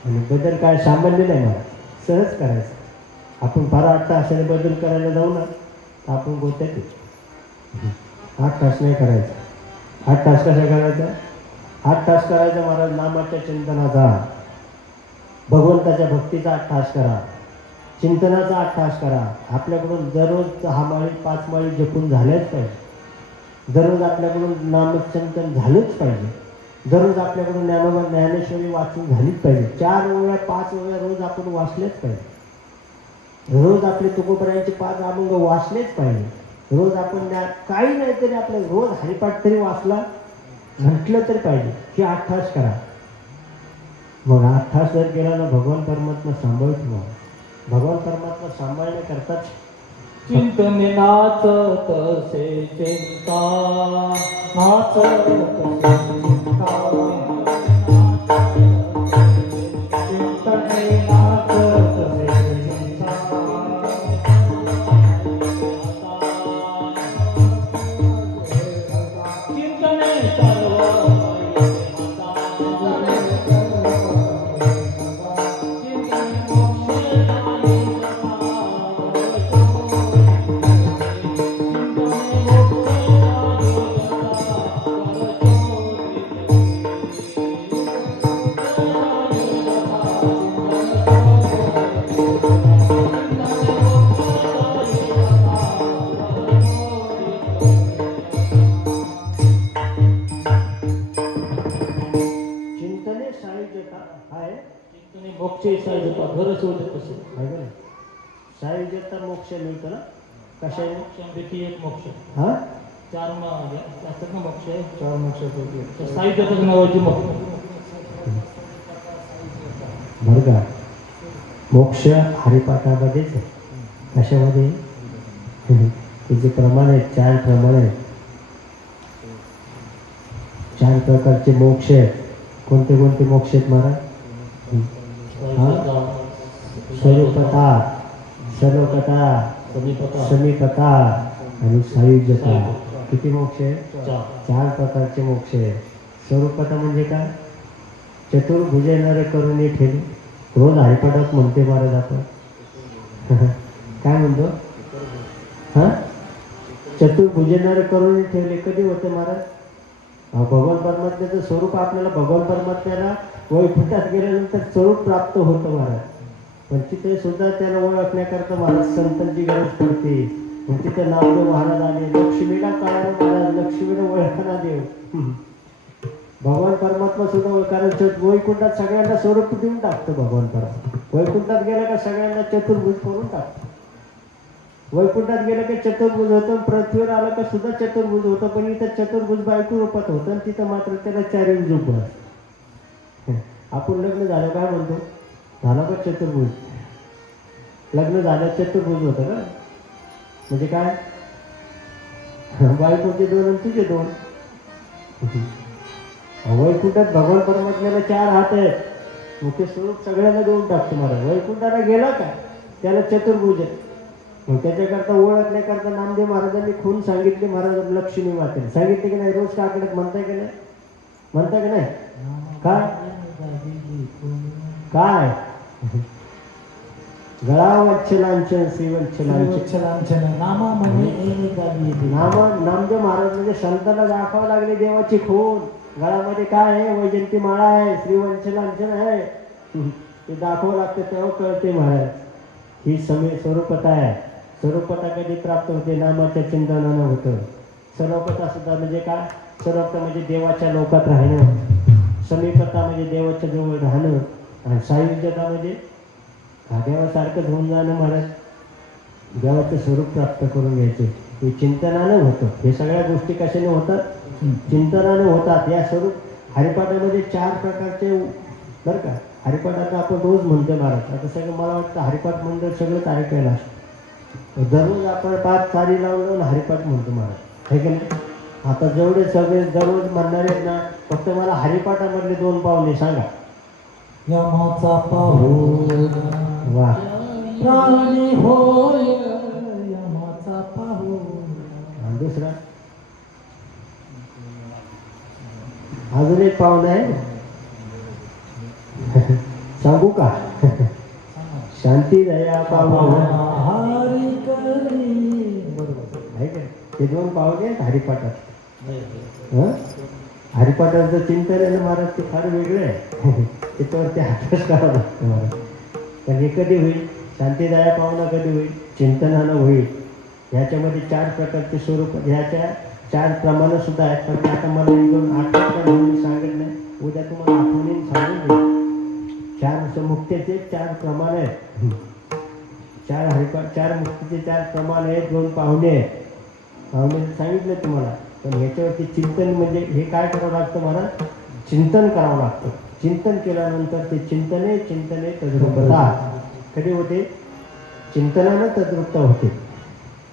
आणि बदल काय सामान्य नाही मला, सहज करायचं. आपण फार 8 तासाने बदल करायला जाऊ ना तर आपण गोत्यात येतो. 8 तास नाही करायचं. 8 तास कसा करायचा? 8 तास करायचा महाराज नामाच्या चिंतनाचा, भगवंताच्या भक्तीचा 8 तास करा, चिंतनाचा 8 तास करा. आपल्याकडून दररोज 6 माळी 5 माळी जपून झाल्याच पाहिजे. दररोज आपल्याकडून नामचिंतन झालंच पाहिजे. दररोज आपल्याकडून ज्ञानेश्वरी वाचून झालीच पाहिजे. 4 ओव्या 5 ओव्या रोज आपण वाचलेच पाहिजे. रोज आपले तुकोबरायांचे 5 अभंग वाचलेच पाहिजे. रोज आपण काही नाही तरी आपलं रोज हरिपाठ तरी वाचला म्हटलं तरी पाहिजे. की 8 तास करा. मग 8 तास जर केला ना भगवान परमात्मा सांभाळतो. भगवान परमात्मा सांभाळण्याकरताच चिंतने नाचत से चिंता, नाचत से चिंता, चिंतने नाचत से चिंता, चिंतने सर्व चिंतने सायुज्यता आहे. चिंतने मोक्ष साधता घर सोडत कसे आहे का नाही? सायुज्यता मोक्ष मिळतं ना कशाने? मोक्षांपैकी एक मोक्ष. हा 4 असतात ना मोक्ष. 4 मोक्षापैकी तर साहित्यातच नावाची मोक्ष. बरं का? मोक्ष हरिपाठामध्येच आहे. कशामध्ये? त्याचे प्रमाण आहेत, 4 प्रमाण आहेत. 4 प्रकारचे मोक्ष आहेत. कोणते कोणते मोक्ष आहेत महाराज? स्वरूपता, सर्वकता, समीपता आणि सायुज्यता. किती मोक्ष आहे? 4 प्रकारचे मोक्ष आहे. स्वरूपता म्हणजे काय? चतुर्भुज येणारे करून ठेवले. रोज हरिपाठात म्हणते महाराज आपण. काय म्हणतो? हां चतुर्भुज येणारे करून ठेवले. कधी होते महाराज? भगवान परमात्म्याचं स्वरूप आपल्याला भगवान परमात्म्याला वैकुंठात गेल्यानंतर स्वरूप प्राप्त होतं महाराज. पण तिथे सुद्धा त्याला ओळखण्याकरता महाराज संतांची गरज पडते. मग तिथे नामदेव महाराज आले. लक्ष्मीला कळालं महाराज, लक्ष्मीला ओळखना देव. भगवान परमात्मा सुद्धा कारण वैकुंठात सगळ्यांना स्वरूप देऊन टाकतं भगवान परमात्मा. वैकुंठात गेलं का सगळ्यांना चतुर्भुज करून टाकतं. वैकुंठात गेलं की चतुर्भुज होतं, पृथ्वीवर आलं का सुद्धा चतुर्भुज होतं. पण इथं चतुर्भुज बायको रूपात होतं आणि तिथं मात्र त्याला 4 रूप असतं. आपण लग्न झालं काय म्हणतो? झालं का चतुर्भुज? लग्न झालं चतुर्भुज होतं का? म्हणजे काय? बायकोचे 2 आणि तुझे 2. वैकुंठात भगवान परमात्म्याला 4 हात आहेत. मग ते स्वरूप सगळ्यांना देऊन टाकतो महाराज. वैकुंठाला गेला का त्याला चतुर्भुज आहे. मग त्याच्याकरता ओळखण्याकरता नामदेव महाराजांनी खून सांगितले महाराज लक्ष्मी मातेने. सांगितले की नाही? रोज काकडत म्हणताय की नाही? म्हणताय की नाही? काय काय गळा वच्छलांचन श्रीवच्छलांचन नामा म्हणजे नामदेव महाराज म्हणजे संतांना दाखवावं लागले देवाची खून. गळामध्ये काय आहे? वैजंती माळा आहे, श्रीवच्छलांचन आहे. ते दाखवावं लागतं तेव्हा कळते महाराज. ही स्वरूपता आहे. स्वरूपता कधी प्राप्त होते? नामाच्या चिंतनानं होतं. स्वरूपता सुद्धा म्हणजे काय? स्वरूपता म्हणजे देवाच्या लोकात राहणं. समीपता म्हणजे देवाच्या जवळ राहणं. आणि सायुज्यता म्हणजे देवासारखंच होऊन जाणं महाराज. देवाचं स्वरूप प्राप्त करून घ्यायचं. हे चिंतनानं होतं. हे सगळ्या गोष्टी कशाने होतात? चिंतनाने होतात. या स्वरूप हरिपाठामध्ये 4 प्रकारचे बरं का. हरिपाठ आता आपण रोज म्हणतो महाराज. आता सगळं मला वाटतं हरिपाठ मंडळ सगळंच ऐकायला असतं. दररोज आपण 5 सारी लावून हरिपाठ म्हणतो महाराज, आहे की नाही? आता जेवढे सगळे दररोज म्हणणारे आहेत ना, फक्त मला हरिपाठामधले 2 पावले सांगा. यमाचा पाहू वा, प्राणी होय यमाचा पाहू. आणि दुसरा अजून एक पाहुणा आहे सांगू का? शांती दया पाहुणा हरी करी. बरोबर. आहे का? ते 2 पाहुणे आहेत हरिपाठात. हं? हरिपाठाचं चिंतन आहे ना महाराज, ते फार वेगळं आहे. त्याच्यावरती अभ्यास करावा लागतो महाराज. पण हे कधी होईल? शांती दया पाहुणा कधी होईल? चिंतनानं होईल. ह्याच्यामध्ये 4 प्रकारचे स्वरूप, ह्याच्या 4 प्रमाणं सुद्धा आहेत. पण आता मला 1-2 आठवतात म्हणून सांगत नाही. उद्या तुम्हाला आठवणीने सांगून देईल. 4 मुक्तीचे 4 प्रमाण आहेत. 4 हरिपाठ, 4 मुक्तीचे 4 प्रमाण आहेत. 2 पाहुणे आहेत. पाहुणे सांगितलं तुम्हाला. पण ह्याच्यावरती चिंतन म्हणजे हे काय करावं लागतं मला? चिंतन करावं लागतं. चिंतन केल्यानंतर ते चिंतने तद्रूपता कधी होते? चिंतनानं तद्रूपता होते.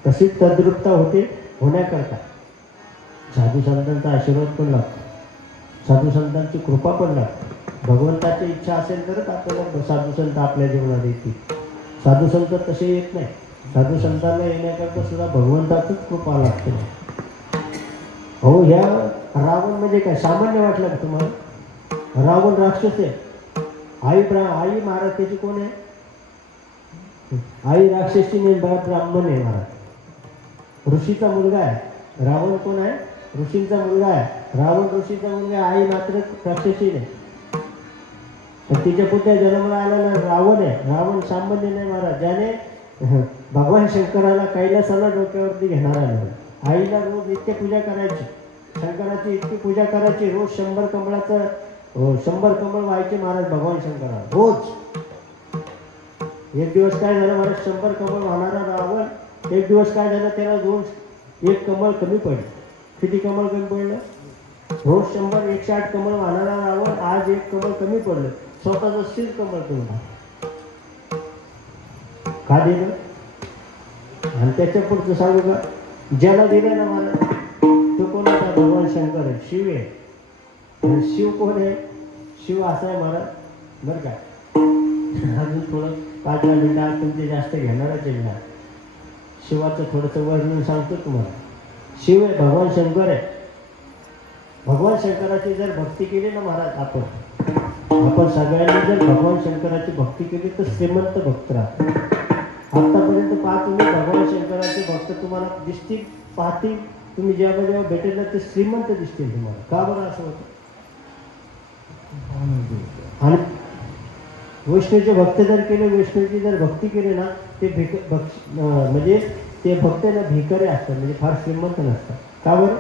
तशीच तद्रूपता होते. होण्याकरता साधू संतांचा आशीर्वाद पण लागतो. साधू संतांची कृपा पण लागते. भगवंताची इच्छा असेल तरच आपल्याला साधू संत आपल्या जीवनात येतील. साधू संत तसे येत नाही. साधू संतांना येण्याकरता सुद्धा भगवंताचीच कृपा लागते. हो, ह्या रावण म्हणजे काय सामान्य वाटलं का तुम्हाला? रावण राक्षस आहे. आई महाराज त्याची कोण आहे? आई राक्षसी नाही, ब्राह्मण आहे महाराज. ऋषीचा मुलगा आहे. रावण कोण आहे? ऋषींचा मुलगा आहे. रावण ऋषीचा मुलगा आहे. आई मात्र राक्षसी नाही. पण तिच्या पुत्या जन्माला आलेला रावण आहे. रावण सामान्य नाही महाराज. ज्याने भगवान शंकराला कैलासाला डोक्यावरती घेणार आहे. आईला रोज इतके पूजा करायची. शंकराची इतकी पूजा करायची. रोज 100 कमळाचं 100 कमळ व्हायचे महाराज भगवान शंकराला रोज. एक दिवस काय झालं महाराज? 100 कमळ वाहणारा रावण एक दिवस काय झालं? त्याला 1 कमळ कमी पडलं. किती कमळ कमी पडलं? रोज 100 108 कमळ वाहणारा रावण आज 1 कमळ कमी पडलं. स्वतःचं स्थिर कमळ तुम्हाला का दिलं? आणि त्याच्या पुढचं सांगू का? ज्याला दिलं ना मला तो कोण होता? भगवान शंकर आहे. शिव आहे. आणि शिव कोण आहे? शिव असा आहे महाराज बरं का. अजून थोडं 5-10 मिनिटं आज तुमचे जास्त घेणारच आहे ना. शिवाचं थोडंसं वर्णन सांगतो तुम्हाला. शिव आहे, भगवान शंकर आहे. भगवान शंकराची जर भक्ती केली ना महाराज आपण सगळ्यांनी जर भगवान शंकराची भक्ती केली तर श्रीमंत भक्त राहतात. आत्तापर्यंत पहा तुम्ही भगवान शंकराचे भक्त तुम्हाला दिसतील, पाहतील. तुम्ही जेव्हा भेटेल ना ते श्रीमंत दिसतील तुम्हाला. का बरं असं होतं? आणि वैष्णवचे भक्त जर केले, वैष्णवची जर भक्ती केली ना ते म्हणजे ते भक्त ना भिकारी असतात. म्हणजे फार श्रीमंत नसतात. का बरं?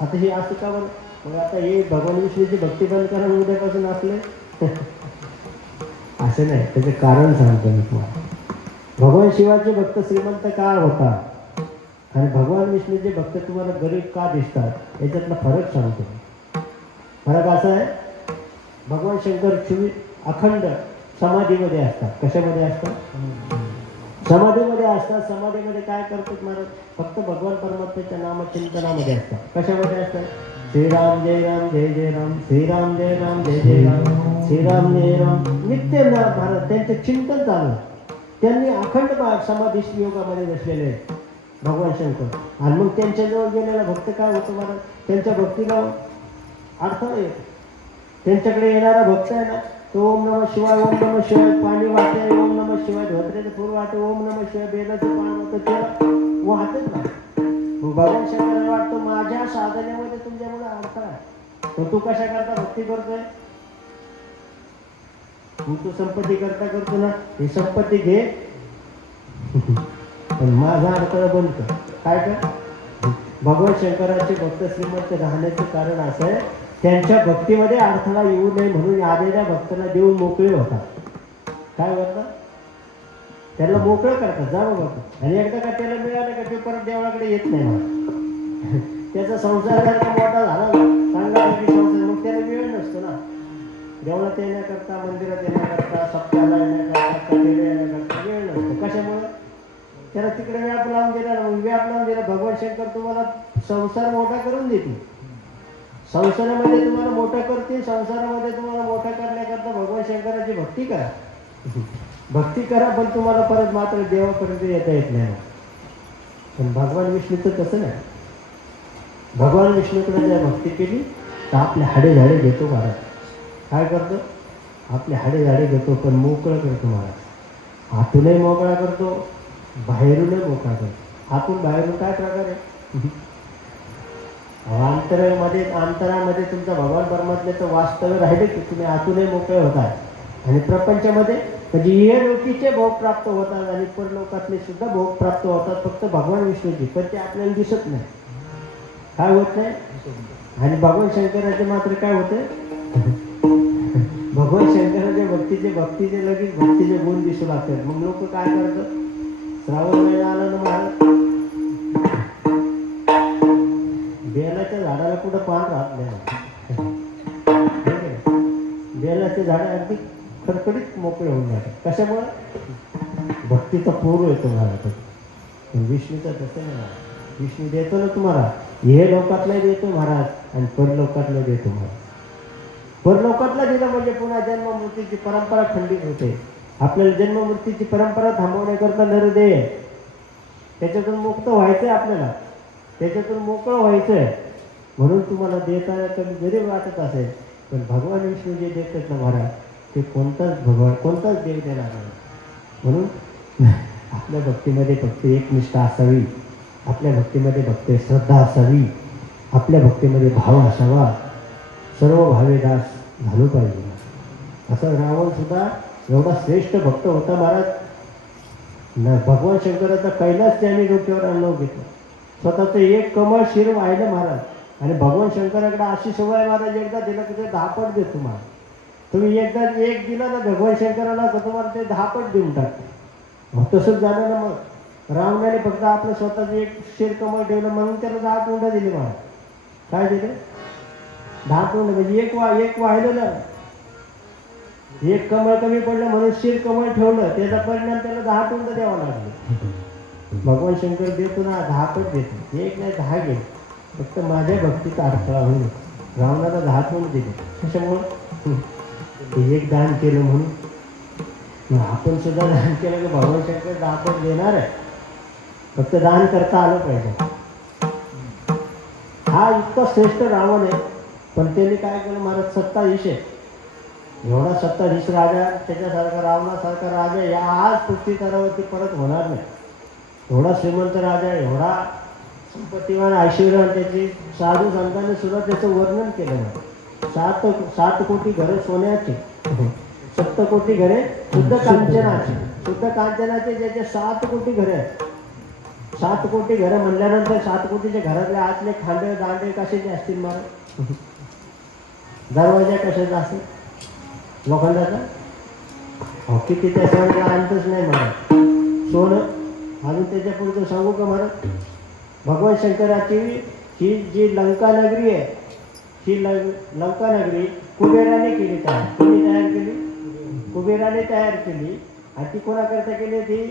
आता हे असं का बरं? मग आता हे भगवान विष्णूची भक्ती बंद करा उद्यापासून असले असं नाही. त्याचं कारण सांगतो मी तुम्हाला. भगवान शिवाचे भक्त श्रीमंत का होतात आणि भगवान विष्णूचे भक्त तुम्हाला गरीब का दिसतात याच्यातला फरक सांगतो. फरक असा आहे, भगवान शंकर 24 अखंड समाधीमध्ये असतात. कशामध्ये असतात? समाधीमध्ये असतात. समाधीमध्ये काय करतात महाराज? फक्त भगवान परमात्म्याच्या नामचिंतनामध्ये असतात. कशामध्ये असतात? श्रीराम जय राम जय जय राम, श्रीराम जय राम जय जय राम, श्रीराम जय राम नित्य नाम महाराज. त्यांचे चिंतन चालू. त्यांनी अखंड समाधी योगामध्ये बसलेले आहेत भगवान शंकर. आणि मग त्यांच्याजवळ गेलेला भक्त काय होतो महाराज? त्यांच्या भक्तीला अर्थ येतो. त्यांच्याकडे येणारा भक्त आहे ना तो ओम नमः शिवाय, ओम नमः शिवाय पाणी वाहते, ओम नमः शिवाय धोत्रेचं फूल वाहते, ओम नमः शिवाय बेलाचं पान होतं त्याला वाहतच ना. मग भगवान शंकराला वाटतं माझ्या साधनेमध्ये तुमच्यामुळे अर्थ आहे. तर तू कशा करता भक्ती करतोय? तू संपत्ती करतो ना, ही संपत्ती घे पण माझा अडथळा बंद कर. काय कर? भगवान शंकराचे भक्त श्रीमंत राहण्याचे कारण असं आहे त्यांच्या भक्तीमध्ये अडथळा येऊ नये म्हणून आलेल्या भक्तांना देऊन मोकळे होतात. काय होतं? त्याला मोकळं करतात, जा बाबा तू. आणि एकदा का त्याला मिळालं का ते परत देवळाकडे येत नाही मला. त्याचा संसार जर का मोठा झाला ना, चांगला पैकी संसार, मग त्याला वेळ नसतो ना देवळात येण्याकरता, मंदिरात येण्याकरता, सप्ताहाला येण्याकरता, कथेला येण्याकरता वेळ नसतो. कशामुळे? त्याला तिकडे व्याप लावून दिला ना. मग व्याप लावून दिला, भगवान शंकर तुम्हाला संसार मोठा करून देतील. संसारामध्ये तुम्हाला मोठं करतील. संसारामध्ये तुम्हाला मोठं करण्याकरता भगवान शंकराची भक्ती करा. भक्ती करा, पण तुम्हाला परत मात्र देवापर्यंत येता येत नाही. पण भगवान विष्णूचं तसं नाही. भगवान विष्णूकडे जर भक्ती केली तर आपले हाडे झाडे घेतो महाराज. काय करतो? आपले हाडे झाडे घेतो, पण मोकळं करतो महाराज. आतूनही मोकळा करतो, बाहेरूनही मोकळा करतो. आतून बाहेरून काय प्रकार आहे? अंतरामध्ये तुमचा भगवान परमात्म्याचं वास्तव्य राहिले की तुम्ही आतूनही मोकळे होताय. आणि प्रपंचामध्ये म्हणजे हे लोकीचे भोग प्राप्त होतात आणि परलोकातले सुद्धा भोग प्राप्त होतात, फक्त भगवान विष्णूची. पण ते आपल्याला दिसत नाही. काय होत नाही? आणि भगवान शंकराचे मात्र काय होते? भगवान शंकराच्या भक्तीचे लगेच भक्तीचे गुण दिसू लागतात. मग लोक काय करतात? श्रावण महिना आला ना महाराज, बेलाच्या झाडाला कुठं पान राहत नाही. बेलाचे झाड अगदी खडखडीत मोकळे होऊन जातात. कशामुळे? भक्तीचा पूर येतो महाराज. विष्णूचा तसं नाही. विष्णू देतो ना तुम्हाला, हे लोकातलाही देतो महाराज आणि परलोकातला देतो महाराज. परलोकातला दिला म्हणजे पुन्हा जन्म मृत्यूची परंपरा खंडित होते. आपल्याला जन्म मृत्यूची परंपरा थांबवण्याकरता नरदेय, त्याच्यातून मुक्त व्हायचं आहे आपल्याला, त्याच्यातून मोकळं व्हायचं आहे. म्हणून तुम्हाला देताना कमी जरी वाटत असेल, पण भगवान विष्णू जे देतात ना महाराज, ते कोणताच देव देणार नाही. म्हणून आपल्या भक्तीमध्ये फक्त एकनिष्ठा असावी, आपल्या भक्तीमध्ये भक्ती श्रद्धा असावी, आपल्या भक्तीमध्ये भाव असावा, सर्व भावे दास झालो पाहिजे. असं रावण सुद्धा एवढा श्रेष्ठ भक्त होता महाराज. भगवान शंकराचा कैलास त्याने डोक्यावर आणलं घेतलं. स्वतःचं एक कमळ शिर वाहिलं महाराज. आणि भगवान शंकराकडे अशी सवय महाराज, एकदा दिलं की ते 10 पट देतो महाराज. तुम्ही एकदा एक दिलं ना भगवान शंकराला, तर तुम्हाला ते 10 पट देऊन टाकते. मग तसंच झालं ना. मग रावणाने फक्त आपलं स्वतःचं एक शिर कमळ ठेवलं म्हणून त्याला 10 तोंड दिली महाराज. काय दिले? 10 तोंड. म्हणजे एक वाहिलं ना, एक कमळ कमी पडलं म्हणून शिर कमळ ठेवलं, त्याचा परिणाम त्याला 10 तोंड द्यावा लागले. भगवान शंकर देतो ना, 10 पट देतो. एक नाही 10 घे, फक्त माझ्या भक्तीचा अडथळा होईल. रावणाला 10 तोंड दिले. त्याच्यामुळं एक दान केलं म्हणून आपण सुद्धा दान केलं की भगवान शंकर 10 पट देणार आहे. फक्त दान करता आलं पाहिजे. हा इतका श्रेष्ठ रावण आहे, पण त्यांनी काय केलं महाराज? सत्ताधीश आहे. एवढा सत्ताधीश राजा, त्याच्यासारखा रावणासारखा राजा या आज पृथ्वी तलावरती परत होणार नाही. एवढा श्रीमंत राजा, एवढा संपत्तीवान, ऐश्वर्यवान, त्याची साधू संतांनी सुद्धा त्याचं वर्णन केलं नाही. 7 कोटी घरं सोन्याचे, 7 कोटी घरे शुद्ध कांचनाचे ज्याचे 7 कोटी घरे आहेत. 7 कोटी घरं म्हणल्यानंतर 7 कोटीच्या घरातले आतले खांडे दांडे कशाचे असतील मला? दरवाजा कशाचा असेल? लोखंडाचा. किती त्या सोन्याला अंतच नाही मला. सोनं अजून त्याच्या पुढचं सांगू का महाराज? भगवान शंकराची ही जी लंका नगरी आहे, ही लंका नगरी कुबेराने केली. कोणी तयार केली? कुबेराने तयार केली. आणि ती कोणाकरता केली? ती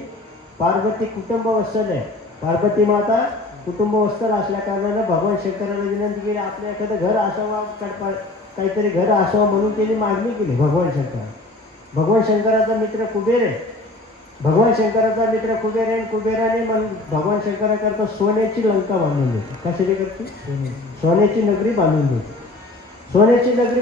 पार्वती कुटुंबवत्सल आहे. पार्वती माता कुटुंबवत्सल असल्या कारणानं भगवान शंकराला विनंती केली, आपल्या एखादं घर असावं, काहीतरी घर असावं म्हणून त्यांनी मागणी केली भगवान शंकर. भगवान शंकराचा मित्र कुबेर आहे. भगवान शंकराचा मित्र कुबेर आहे. कुबेराने भगवान शंकराकरता सोन्याची लंका बांधून देते. कशाची करते? सोन्याची नगरी बांधून देते. सोन्याची नगरी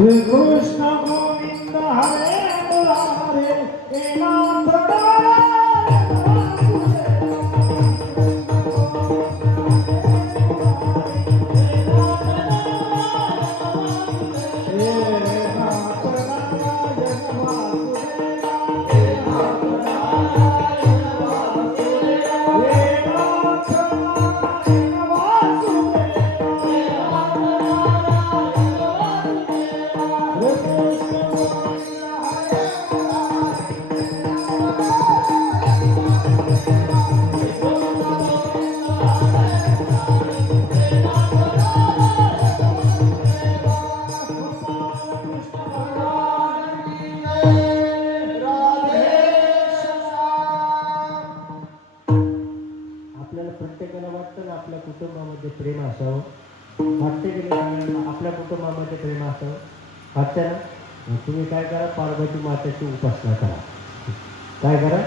श्री कृष्ण गोविंद हरे मुरारे हे नाथ आपल्याला प्रत्येकाला वाटतं ना आपल्या कुटुंबामध्ये प्रेम असावं, वाटते की नाही आपल्या कुटुंबामध्ये प्रेम असावं, वाटतं ना? मग तुम्ही काय करा, पार्वती मातेची उपासना करा. काय करा,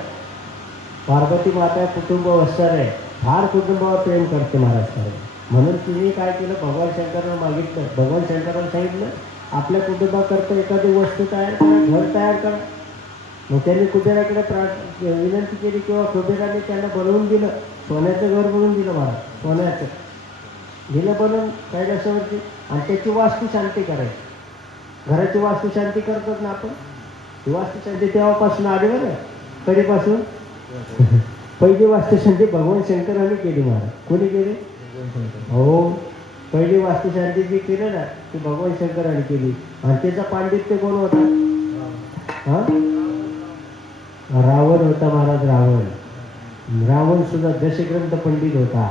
पार्वती माता कुटुंब वत्सल आहे, फार कुटुंबावर प्रेम करते महाराज साहेब. म्हणून तुम्ही काय केलं, भगवान शंकरांना मागितलं, भगवान शंकरांना सांगितलं आपल्या कुटुंबाकरता एखादी वस्तू तयार करा, घर तयार करा. मग त्यांनी कुबेराकडे विनंती केली किंवा कुबेराने त्यांना बनवून दिलं, सोन्याचं घर बनवून दिलं महाराज, सोन्याचं दिलं बनवून कैलासावरती. आणि त्याची वास्तुशांती करायची. घराची वास्तुशांती करतात ना आपण, ही वास्तुशांती तेव्हापासून आली बरं. कधीपासून? पहिली वास्तुशांती भगवान शंकरांनी केली महाराज. कोणी केली? हो, पहिली वास्तुशांती जी केली ना ती भगवान शंकरांनी केली. आणि त्याचा पांडित्य कोण होता? हा, रावण होता महाराज. रावण सुद्धा दशग्रंथ पंडित होता.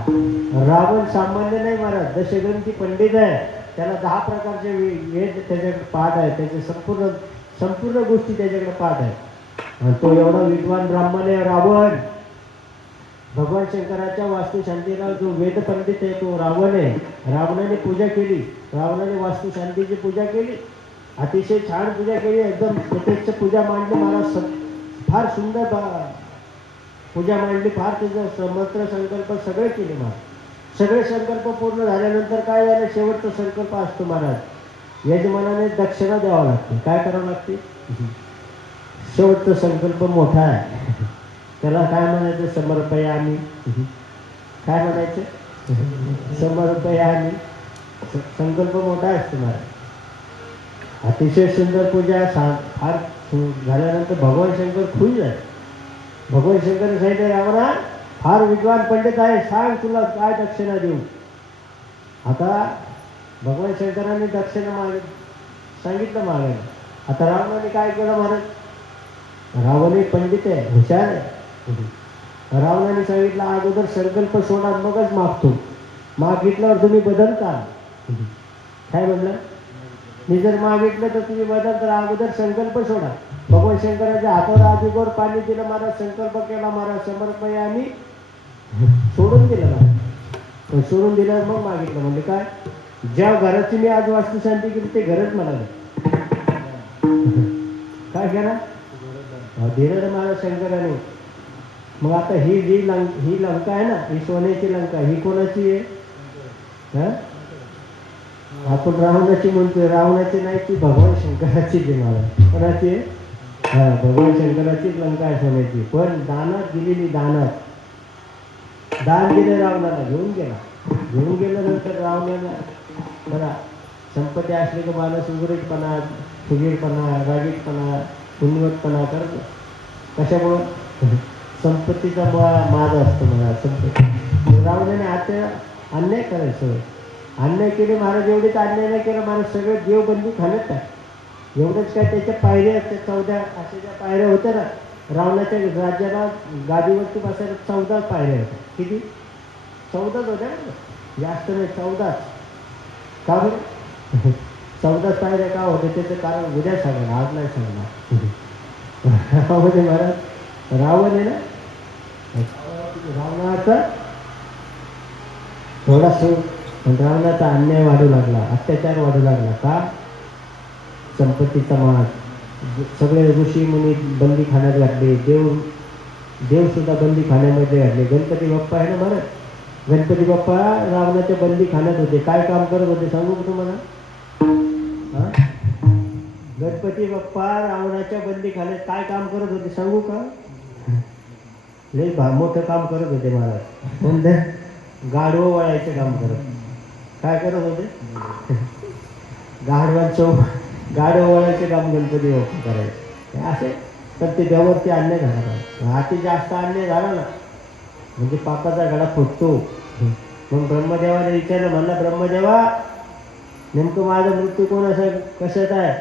रावण सामान्य नाही महाराज, दशग्रंथी पंडित आहे. त्याला 10 प्रकारचे वेद त्याच्याकडे पाठ आहे, त्याचे संपूर्ण गोष्टी त्याच्याकडे पाठ आहे. आणि तो एवढा विद्वान ब्राह्मण आहे रावण. भगवान शंकराच्या वास्तुशांतीला जो वेद पंडित आहे तो रावण आहे. रावणाने पूजा केली, रावणाने वास्तुशांतीची पूजा केली, अतिशय छान पूजा केली, एकदम प्रत्यक्ष पूजा मांडली महाराज. फार सुंदर पूजा मांडली, फार त्याचं मंत्र संकल्प सगळे केले महाराज. सगळे संकल्प पूर्ण झाल्यानंतर काय झालं, शेवटचा संकल्प असतो महाराज, यजमानाने दक्षिणा द्यावा लागते. काय करावं लागते? शेवटचा संकल्प मोठा आहे, त्याला काय म्हणायचं? समर्पयामी. काय म्हणायचं? समर्पयामी. संकल्प मोठा असतो महाराज. अतिशय सुंदर पूजा फार झाल्यानंतर भगवान शंकर खुश आहे. भगवान शंकर सांगितलं, रावणा फार विद्वान पंडित आहे, सांग तुला काय दक्षिणा देऊ. आता भगवान शंकरांनी दक्षिणा सांगितलं मागायला. आता रावणाने काय केलं महाराज? रावण एक पंडित आहे, हुशार आहे. रावणाने सांगितलं अगोदर संकल्प सोडा मगच मागतो, मागितल्यावर तुम्ही बदलता. काय म्हणलं? मी जर मागितलं तर तुम्ही बदल, तर अगोदर संकल्प सोडा. भगवान शंकराच्या हातावर आधीवर पाणी दिलं महाराज, संकल्प केला महाराज, समर्पयामी, सोडून दिलं महाराज. सोडून दिल्यावर मग मागितलं. म्हणजे काय? ज्या घराची मी आज वास्तुशांती केली ते घरच म्हणाले. काय केला? दिलं महाराज शंकराने. मग आता ही लंका आहे ना, ही सोन्याची लंका, ही कोणाची आहे? आपण रावणाची म्हणतोय, रावणाची नाही, ती भगवान शंकराची देणार. कोणाची आहे? हा, भगवान शंकराचीच लंका आहे सोन्याची. पण दानात दिलेली, दान दिलं रावणाला, घेऊन गेल्यानंतर रावणाला बघा संपत्ती असली की माणूस उघडीतपणा, फुगीरपणा, रागीटपणा, पुण्यवतपणा करतो. कशामुळं? संपत्तीचा माज असतो मला. संपत्ती रावणाने आता अन्याय करायचं, अन्याय केले महाराज. एवढेच अन्याय नाही केला महाराज, सगळे देवबंदी खाण्यात काय. एवढंच काय, त्याच्या पायऱ्या, त्या 14 अशा ज्या पायऱ्या होत्या ना, रावणाच्या राज्याला गादीवरती बसायला 14 पायऱ्या होत्या. किती? 14 होत्या, जास्त नाही, 14. का बरं? 14 पायऱ्या का होत्या त्याचं कारण उद्या सांगणार, आज नाही सांगणार. महाराज रावण आहे ना, रावणाचा थोडासा रावणाचा अन्याय वाढू लागला, अत्याचार वाढू लागला. का? संपत्तीचा माज. सगळे ऋषी मुनी बंदी खाण्यात घातले, देव सुद्धा बंदी खाण्यामध्ये घातले. गणपती बाप्पा आहे ना महाराज, गणपती बाप्पा रावणाच्या बंदी खाण्यात होते. काय काम करत होते सांगू का तुम्हाला? गणपती बाप्पा रावणाच्या बंदी खाली काय काम करत होते सांगू का? लय मोठं काम करत होते महाराज. कोणतं? गाढवं वळायचं काम करत. काय करत होते? गाढवं वळायचं काम गणपती बाप्पा करायचे. हे असे तर ते देवावरती अन्याय झाला. अति जास्त अन्याय झाला ना म्हणजे पापाचा गळा फुटतो. मग ब्रह्मदेवाने विचारलं, म्हणला ब्रह्मदेवा नेमकं माझा मृत्यू कशात आहे,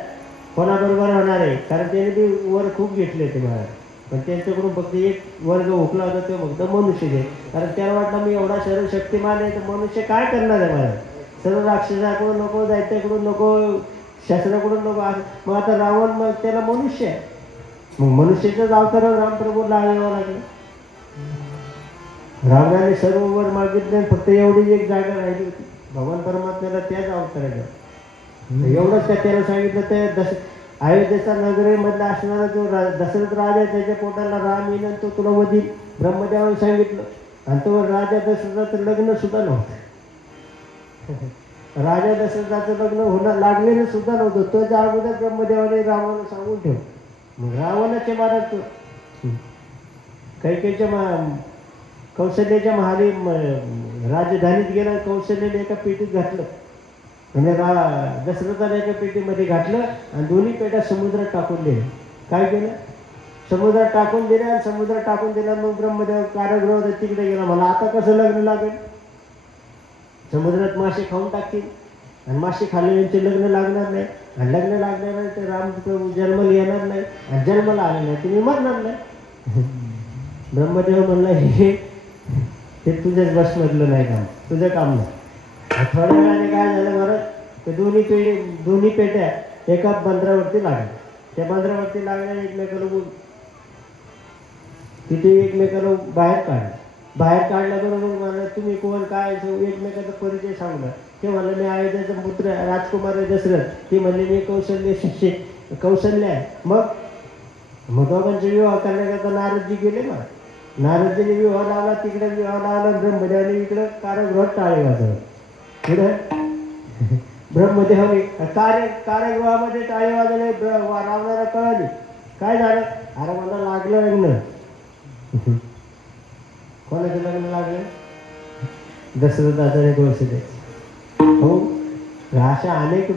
कोणाबरोबर होणार आहे? कारण त्याने बी वर खूप घेतले होते महाराज, पण त्यांच्याकडून फक्त एक वर्ग हुकला होता, तो फक्त मनुष्य घे. कारण त्याला वाटलं मी एवढा शरीर शक्तिमान आहे तर मनुष्य काय करणार आहे महाराज? सर्व राक्षसाकडून नको, दैत्याकडून नको, शास्त्राकडून नको. मग आता रावण मग त्याला मनुष्य आहे, मग मनुष्याचाच अवतार रामप्रभू लागावं लागलं. रावणाने सर्व वर मागितले, फक्त एवढी एक जागा राहिली होती भगवान परमात्म्याला त्याच अवताराला. एवढंच का त्याला सांगितलं, ते अयोध्येचा नगरीमधला असणारा जो दशरथ राजा, त्याच्या पोटाला राम येईन तो तुला वधील, ब्रह्मदेवाने सांगितलं. आणि तो राजा दशरथाचं लग्न सुद्धा नव्हतं. राजा दशरथाचं लग्न होणं लागलेलं सुद्धा नव्हतं. तो ज्या अगोदर ब्रह्मदेवाने रावणाला सांगून ठेव. मग रावणाचे महाराज कैकेयीच्या कौशल्याच्या महाली राजधानीत गेला. कौशल्याने एका पेटीत घातलं म्हणजे दशरथाने एका पेटीमध्ये घातलं आणि दोन्ही पेट्या समुद्रात टाकून दिल्या. काय केलं? समुद्रात टाकून दिल्या. आणि समुद्रात टाकून दिला. मग ब्रह्मदेव कारागृहात तिकडे गेला. मला आता कसं लग्न लागेल? समुद्रात मासे खाऊन टाकतील आणि मासे खाल्ल्याचे लग्न लागणार नाही. आणि लग्न लागणार नाही तर राम जन्माला येणार नाही. आणि जन्माला आले नाही तुम्ही मरणार नाही. ब्रह्मदेव म्हणला हे तुझ्याच बसमधलं नाही काम, तुझं काम नाही. थोड्या वेळाने काय झालं बरं, ते दोन्ही पेट्या एका बंदरावरती लागल्या. त्या बंदरावरती लागल्या, एकमेकाला बाहेर काढल्याबरोबर मला तुम्ही कोण काय एकमेकाचा परिचय सांगला. ते म्हणलं मी अयोध्याचा पुत्र राजकुमार दशरथ. ते म्हणले मी कौशल्य आहे. मग दोघांचे विवाह करण्याकरता नारदजी गेले. मग नारदजीने विवाह लावला, तिकडे विवाह लावला. ब्रह्मदेवाने इकडं कारागृहात टाळे वाजवलं. पुढं ब्रह्मदेवाने कारागृहामध्ये टाळे वाजवले. रावणाला कळाली. काय झालं? अरे मला लागलं लग्न. कोणाचं लग्न लागलं? दशरथाचा कौशल्य. हो, अशा अनेक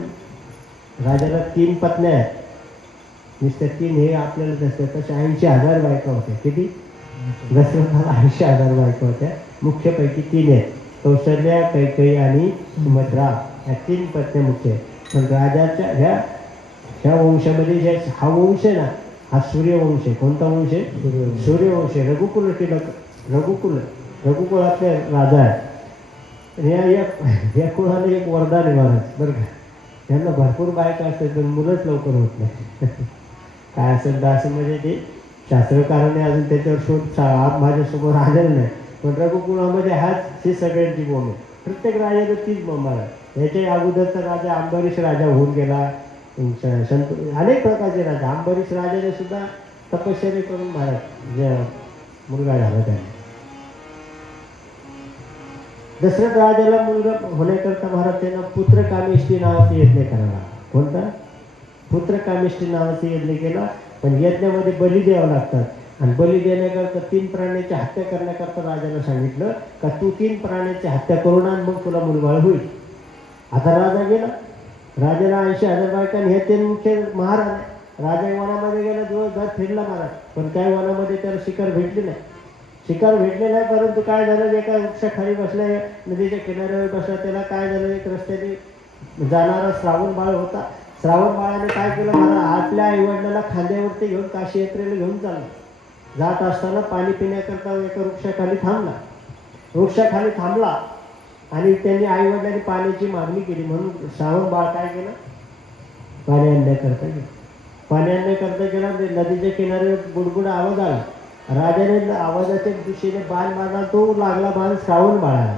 राजाला 3 पत्न्या आहेत. नुसत्या 3 हे आपल्याला दिसतं, तशा 80,000 बायका होत्या. किती? दशरथाला 80,000 बायका होत्या. मुख्यपैकी 3 आहेत, कौशल्या, कैकेयी आणि सुभद्रा. ह्या 3 पत्न्या मुख्य आहेत. पण राजाच्या ह्या वंशामध्ये हा वंश आहे ना, हा सूर्यवंश आहे. कोणता वंश आहे? सूर्यवंश आहे. रघुकुल रघुकुलातले राजा आहे. या कुळाला एक वरदान आहे महाराज बरं का. त्यांना भरपूर बायका असतात पण मुलंच लवकर होत नाही. काय असेल तर असं म्हणजे ते शास्त्रकाराने अजून त्याच्यावर शोध माझ्यासमोर आलेला नाही. पण रघुकुळामध्ये हे सगळ्यांची बोंब आहे. प्रत्येक राजाला तीच बोंब आहे. याच्या अगोदरचा राजा अंबरीश राजा होऊन गेला. अनेक प्रकारचे राजा. अंबरीश राजाने सुद्धा तपश्चर्या करून महाराज मुलगा झाला त्याने. दशरथ राजाला मुलगा होण्याकरता महाराज त्यांना पुत्रकामेष्टी नावाचा यज्ञ करावा. कोणता? पुत्रकामेष्टी नावाचा यज्ञ केला. पण यज्ञामध्ये बली द्यावं लागतात. आणि बली देण्याकरता 3 प्राण्यांची हत्या करण्याकरता राजाला सांगितलं का तू 3 प्राण्यांची हत्या करून आण, मग तुला मुलबाळ होईल. आता राजा गेला. राजाला 80,000 बायका. हे 3 मुख्य महाराज आहे. राजा वनामध्ये गेला, दिवसभर फिरला महाराज, पण काय वनामध्ये त्याला शिकार भेटली नाही. परंतु काय झालं, एका वृक्षाखाली बसल्या, नदीच्या किनाऱ्यावर बसला. त्याला काय झालं, एक रस्त्याने जाणारा श्रावण बाळ होता. श्रावण बाळाने काय केलं महाराज, आपल्या आईवडिलाला खांद्यावरती घेऊन काशी यात्रेला घेऊन चालला. जात असताना पाणी पिण्याकरता एका वृक्षाखाली थांबला आणि त्यांनी आईवडिलांनी पाण्याची मागणी केली. म्हणून श्रावण बाळ काय केलं, पाणी आणण्याकरता गेला. नदीच्या किनाऱ्यावर गुडगुड आवाज आला. राजाने आवाजाच्या दिशेने बाण मारला. तो लागला बाण श्रावण बाळाला.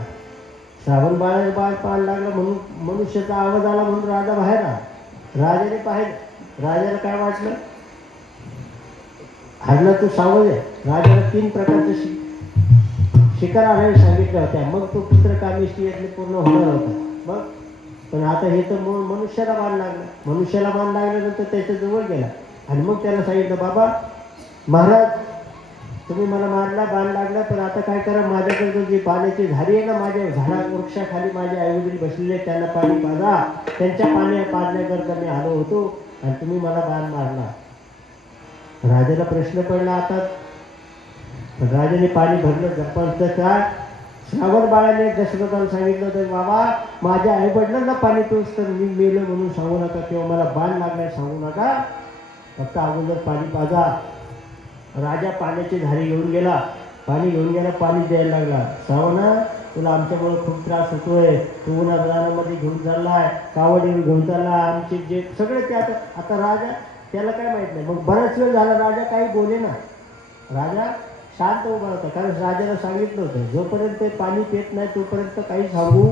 श्रावण बाळाला बाण पाहायला लागला म्हणून मनुष्याचा आवाज आला म्हणून राजा बाहेर आला. राजाने पाहिलं. राजाला काय वाटलं, हरला तो सावज आहे. राजाला 3 प्रकारचे शिकार आणायला सांगितल्या होत्या. मग तो पुत्रकामेष्टी यज्ञ पूर्ण होणार होता. मग पण आता हे तर मनुष्याला बाण लागला. मनुष्याला बाण लागल्यानंतर त्याच्या जवळ गेला आणि मग त्याला सांगितलं, बाबा महाराज तुम्ही मला मारला, बाण लागला, पण आता काय करा, माझ्याकडे जी पाण्याची झाडी आहे ना, माझ्या झाडा वृक्षाखाली माझे आईवडील बसलेले, त्यांना पाणी पाजा. त्यांच्या पाणी पाजण्याकरता मी आलो होतो आणि तुम्ही मला बाण मारला. राजाला प्रश्न पडला आता. राजाने पाणी भरलं, पण काय श्रावण बाळाने दशरथाला सांगितलं तर, बाबा माझ्या आई वडिलांना पाणी पिऊस तर मी मेलो म्हणून सांगू नका किंवा मला बाण लागलाय सांगू नका, फक्त अगोदर पाणी पाजा. राजा पाण्याची झाडी घेऊन गेला, पाणी घेऊन गेला, पाणी द्यायला लागला. श्रावणा तुला आमच्यामुळे खूप त्रास होतोय, तू उन्हामध्ये घेऊन चाललाय, कावडीवर घेऊन चालला, आमचे जे सगळे ते आता राजा त्याला काय माहित नाही. मग बराच वेळ झाला राजा काही बोले ना. राजा शांत उभा होता, कारण राजाला सांगितलं होतं जोपर्यंत ते पाणी पित नाही तोपर्यंत काही सांगू.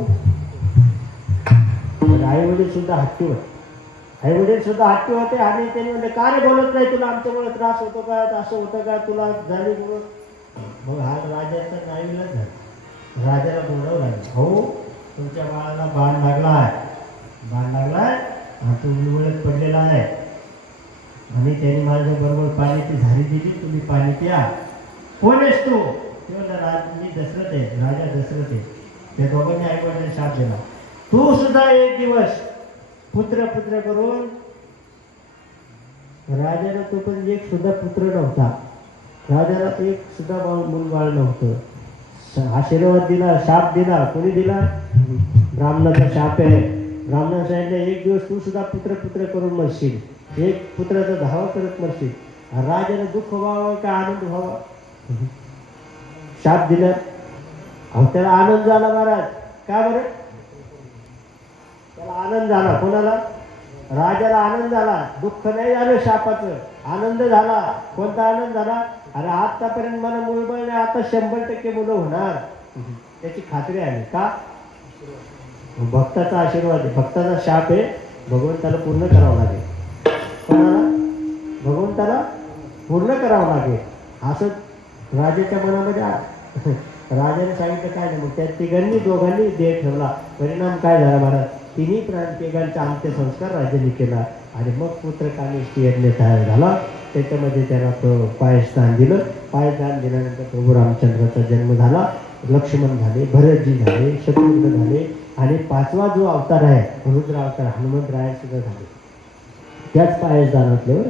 आई वडील सुद्धा हत्ती होते, आई वडील सुद्धा हत्ती होते आणि त्यांनी म्हणले, का रे बोलत नाही, तुला आमच्यामुळे त्रास होतो का, असं होतं का तुला झाली म्हणून. मग हा राजाचा नाईलाज झाला. राजाला बोलावं लागलं, हो तुमच्या बाळाला बाण लागलाय, बाण लागलाय आणि तो उलवळत पडलेला आहे आणि त्याने माझ्या बरोबर पाण्याची झाडी दिली, तुम्ही पाणी प्या. कोण आहेस तू? तेव्हा मी दशरथ आहे, राजा दशरथ आहे. त्या दोघांनी आई वडिलांना शाप दिला, तू सुद्धा एक दिवस पुत्र करून. राजाला तो पण एक सुद्धा पुत्र नव्हता, राजाला एक सुद्धा मूलबाळ नव्हतं. आशीर्वाद दिला, शाप दिला, कोणी दिला? ब्राह्मणाचा शाप आहे. ब्राह्मणाने सांगितलं, एक दिवस तू सुद्धा पुत्र करून मरशील, एक पुत्राचा धावा करत मरशील. राजाला दुःख व्हावं का आनंद व्हावा? शाप दिला. अहो त्याला आनंद झाला महाराज. का बरं? त्याला आनंद झाला. कोणाला? राजाला आनंद झाला. दुःख नाही झालं शापाचं, आनंद झाला. कोणता आनंद झाला? अरे आतापर्यंत मला मुलबळ नाही, आता 100% मुलं होणार, त्याची खात्री आली. का? भक्ताचा आशीर्वाद आहे, भक्ताचा शाप आहे, भगवंताला पूर्ण करावं लागेल. कोणाला? भगवंताला पूर्ण करावं लागेल. असं राजाच्या मनामध्ये राजाने सांगितलं काय नाही. मग त्या दोघांनी देह ठेवला. परिणाम काय झाला महाराज? तिन्ही तिघांचा अंत्यसंस्कार राजाने केला आणि मग पुत्र कामेष्टी यज्ञ तयार झाला. त्याच्यामध्ये त्यांना पायस्तान दिलं. पायस्तान दिल्यानंतर प्रभू रामचंद्राचा जन्म झाला. लक्ष्मण झाले, भरतजी झाले, शत्रुघ्न झाले आणि 5वा जो अवतार आहे रुद्र अवतार हनुमंतराय सुद्धा झाले. त्याच पायसदानातले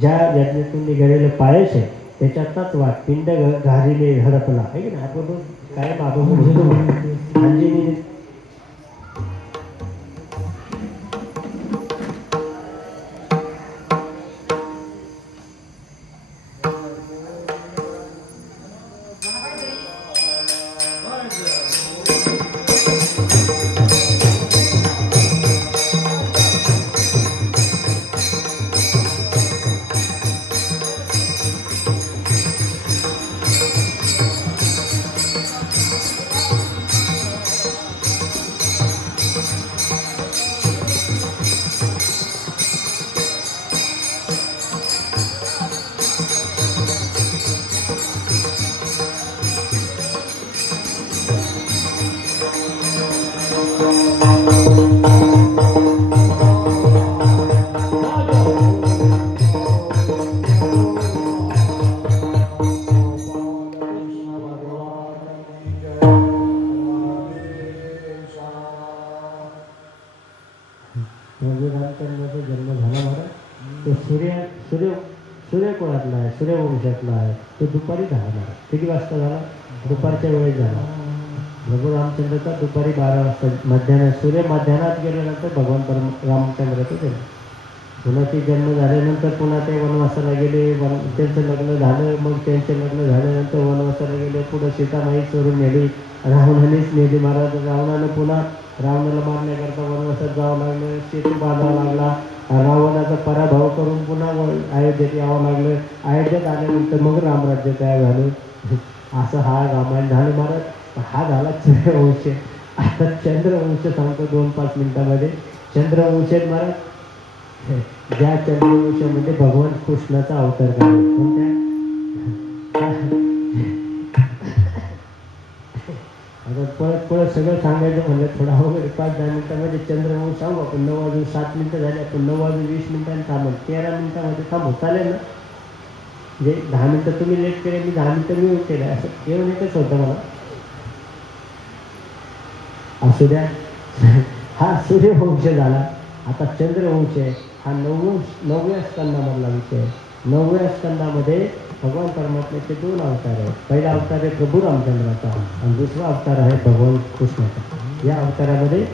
ज्या यज्ञातून निघालेलं पायस आहे त्याच्यातच वाट पिंड घारीले हडपला आहे की नाही. आपण काय बाबा म्हणतो अंजनी रामचंद्राचा जन्म झाला महाराज. तो सूर्यकुळातला आहे, सूर्यवंशातला आहे. तो दुपारी झाला. किती वाजता झाला? दुपारच्या वेळेस झाला. प्रभू रामचंद्राचा दुपारी 12 वाजता मध्यान्ह मध्यान्हात गेल्यानंतर भगवान रामचंद्राचा जन्म. पुन्हा ते जन्म झाल्यानंतर पुन्हा ते वनवासाला गेले. त्यांचं लग्न झालं. मग त्यांचे लग्न झाल्यानंतर वनवासाला गेले. पुढं सीतामाई चोरून नेली, रावणानेच नेली महाराज. रावणानं पुन्हा रावणाला मारण्याकरता वनवासात जावं लागलं, सेतू बांधावा लागला. रावणाचा पराभव करून पुन्हा अयोध्येत यावं लागलं. अयोध्येत आल्यानंतर मग रामराज्य तयार झालं. असं हा रामायण झालं महाराज. हा झाला चंद्रवंश. आता चंद्रवंश सांगतो 2-5 मिनिटामध्ये. चंद्रवंशात महाराज ज्या चंद्रवंशामध्ये भगवान कृष्णाचा अवतार झाला. कोणत्या? आता पळत पळत सगळं सांगायचं म्हणलं थोडं अवघड 5-10 मिनिटामध्ये चंद्रवंश सांगू आपण 9 वाजून 7 मिनिटं झाली आपण 9 वाजून 20 मिनिटांनी थांबू 13 मिनिटामध्ये थांबू चालेल ना म्हणजे 10 मिनिटं तुम्ही लेट केले मी 10 मिनिटं मी केलं असं येऊन एकच होतं मला असू द्या हा सूर्यवंश झाला आता चंद्रवंश आहे हा 9व्या स्कंदामधला विषय आहे 9व्या स्कंदामध्ये भगवान परमात्म्याचे 2 अवतार आहेत पहिला अवतार आहे प्रभू रामचंद्राचा आणि दुसरा अवतार आहे भगवान कृष्णाचा या अवतारामध्ये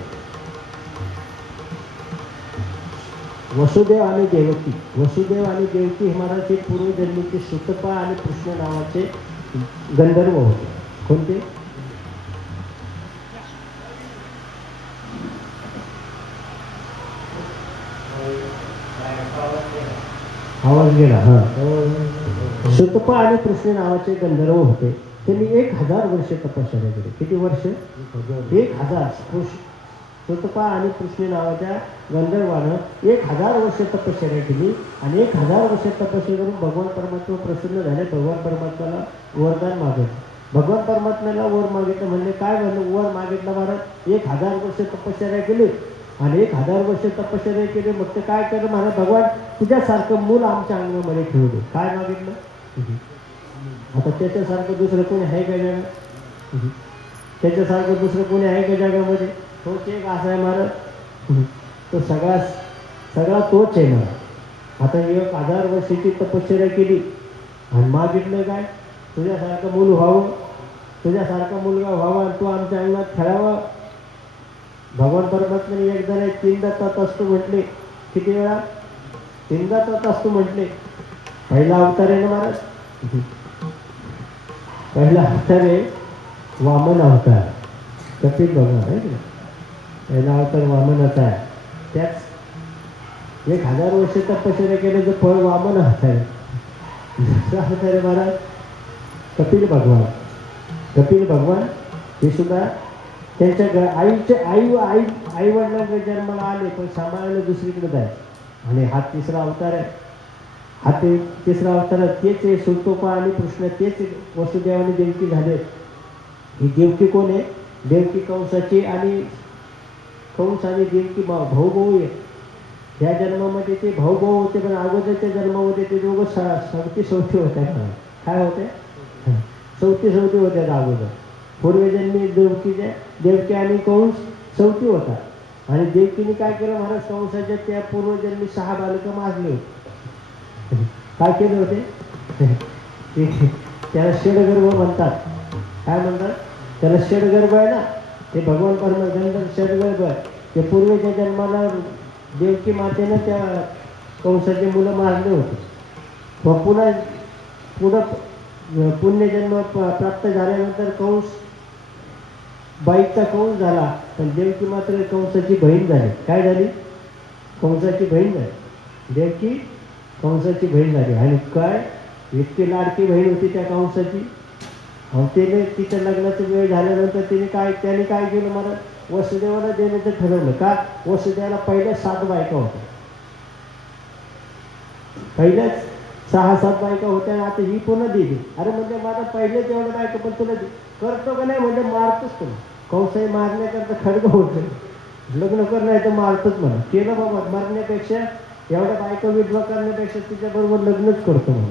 वसुदेव आणि देवकी हे महाराजचे पूर्वजन्मीचे सुतपा आणि कृष्ण नावाचे गंधर्व होते कोणते आवाज गेला हा सुतपा आणि कृष्ण नावाचे गंधर्व होते त्यांनी 1000 वर्ष तपश्चर्या केली किती वर्ष 1000 सुतपा आणि कृष्ण नावाच्या गंधर्वानं 1000 वर्ष तपश्चर्या केली आणि 1000 वर्ष तपश्चर्या करून भगवान परमात्मा प्रसन्न झाले भगवान परमात्म्याला वरदान मागितलं भगवान परमात्म्याला वर मागितलं म्हणजे काय म्हणलं वर मागितलं महाराज 1000 वर्ष तपश्चर्या केली आणि 1000 वर्ष तपश्चर्या केली मग ते काय केलं महाराज भगवान तुझ्यासारखं मूल आमच्या अंगामध्ये ठेवू दे काय मागितलं आता त्याच्यासारखं दुसरं कोणी आहे का जगात त्याच्यासारखं दुसरं कोणी आहे का जगामध्ये तोच एक असा आहे महाराज तो सगळा तोच आहे महाराज आता 1000 वर्षाची तपश्चर्या केली आणि मागितलं काय तुझ्यासारखं मूल व्हावं तुझ्यासारखा मुलगा व्हावा आणि तू आमच्या अंगात खेळावं भगवान परमात्म्याने एकदा नाही 3दा तथास्तु म्हटले किती वेळा 3दा तथास्तु म्हटले पहिला अवतार आहे ना महाराज पहिला अवतार आहे वामन अवतार कपिल भगवान आहे ना पहिला अवतार वामनाचा आहे त्याच 1000 वर्ष तपश्चर्या केलं तर फळ वामन अवतार आहे दुसरा अवतार आहे महाराज कपिल भगवान हे सुद्धा त्यांच्या आई वडिलांकडे जन्माला आले पण सांभाळायला दुसरीकडे जायचं आणि हा तिसरा अवतार आहे हा ते तिसरा अवतार तेच आहे सुतोपा आणि कृष्ण तेच वसुदेव आणि देवकी झाले ही देवकी कोण आहे देवकी कंसाची आणि कंस आणि देवकी भाऊ आहे ह्या जन्मामध्ये ते भाऊ होते पण अगोदरच्या जन्मामध्ये ते दोघं सवती होत्या काय होते सवती होत्या अगोदर पूर्वजन्मी देवकी आणि कंस सवती होता आणि देवकीने काय केलं महाराज कंसाच्या त्या पूर्वजन्मी 6 बालकं मारले होते काय केले होते त्याला षडगर्भ म्हणतात काय म्हणतात त्याला षडगर्भ आहे ना ते भगवान परमात्मा षडगर्भ आहे ते पूर्वीच्या जन्माला देवकी मातेनं त्या कंसाचे मुलं मारले होते पुढं पुण्यजन्म प्राप्त झाल्यानंतर कंस बाईचा कंस झाला पण देवकी मात्र कंसाची बहीण झाली काय झाली कंसाची बहीण झाली देवकी कंसाची बहीण झाली आणि काय इतकी लाडकी बहीण होती त्या कंसाची तिने तिच्या लग्नाचा वेळ झाल्यानंतर त्याने काय केलं मला वसुदेवाला देण्याचं ठरवलं का वसुदेवाला पहिल्या 7 बायका होत्या पहिल्याच 6-7 बायका होत्या आणि आता ही पुन्हा दिली अरे म्हणजे माझा पहिलेच एवढं बायका पण तुला करतो का नाही म्हणजे मारतोच तुला कंसाई मारण्याकरता खडगं होतं लग्न कर नाही तर मारतोच म्हणा केलं बाबा मारण्यापेक्षा एवढ्या बायका विधवा करण्यापेक्षा तिच्याबरोबर लग्नच करतो म्हणून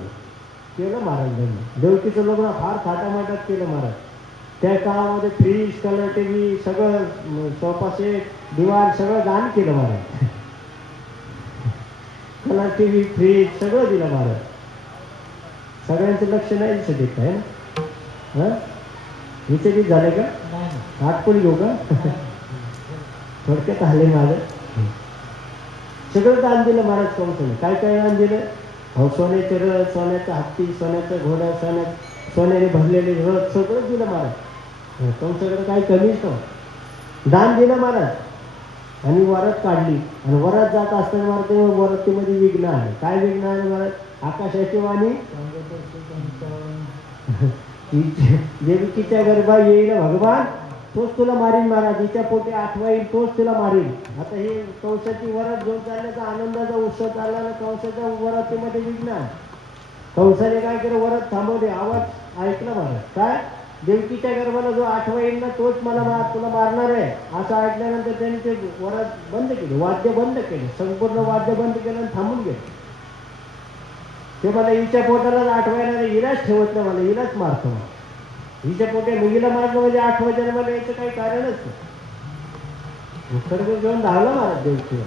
केलं महाराज लग्न देवकीचं लग्न फार थाटामाटात केलं महाराज त्या काळामध्ये फ्रीज कलर टीव्ही सगळं सोफा सेट दिवाण सगळं दान केलं महाराज कलर टीव्ही फ्रीज सगळं दिलं महाराज सगळ्यांचं लक्ष नाही दिसत येत आहे ना विचलित झाले का आठपणी घेऊ का थोडक्यात आले माझं सगळं दान दिलं महाराज कंसाने काय दान दिलं अहो सोन्याचे रथ सोन्याचा हत्ती सोन्याचा घोडा सोन्याने भरलेले रथ सगळं दिलं महाराज कंसाकडे काही कमीच नव्हतं दान दिलं महाराज आणि वरात काढली आणि वरात जात असताना महाराज वरातीमध्ये विघ्न आले काय विघ्न आले महाराज आकाशाची वाणी देवकीच्या गर्भा येईल भगवान तोच तुला मारीन महाराज हिच्या पोटी आठवा येईल तोच तुला मारीन आता हे कंसाची वरात घेऊन चालण्याचा आनंदाचा उत्सव चालला ना कंसाच्या वरातीमध्ये विघ्न कंसाने काय केलं वरात थांबवले आवाज ऐकला महाराज काय देवकीच्या गर्भाला जो आठवा येईल ना तोच मला तुला मारणार आहे असं ऐकल्यानंतर त्यांनी ते वरात बंद केली, वाद्य बंद केले, संपूर्ण वाद्य बंद केलं आणि थांबून गेले. ते मला हिच्या पोटालाच आठवायला नाही, हिलाच ठेवत नाही, मला हिलाच मारतो मला. हिच्या पोटे मुलीला मारलं म्हणजे आठवा जन्माला यायचं काही कारणच नाही. खडगं घेऊन धावला महाराज देवकीवर.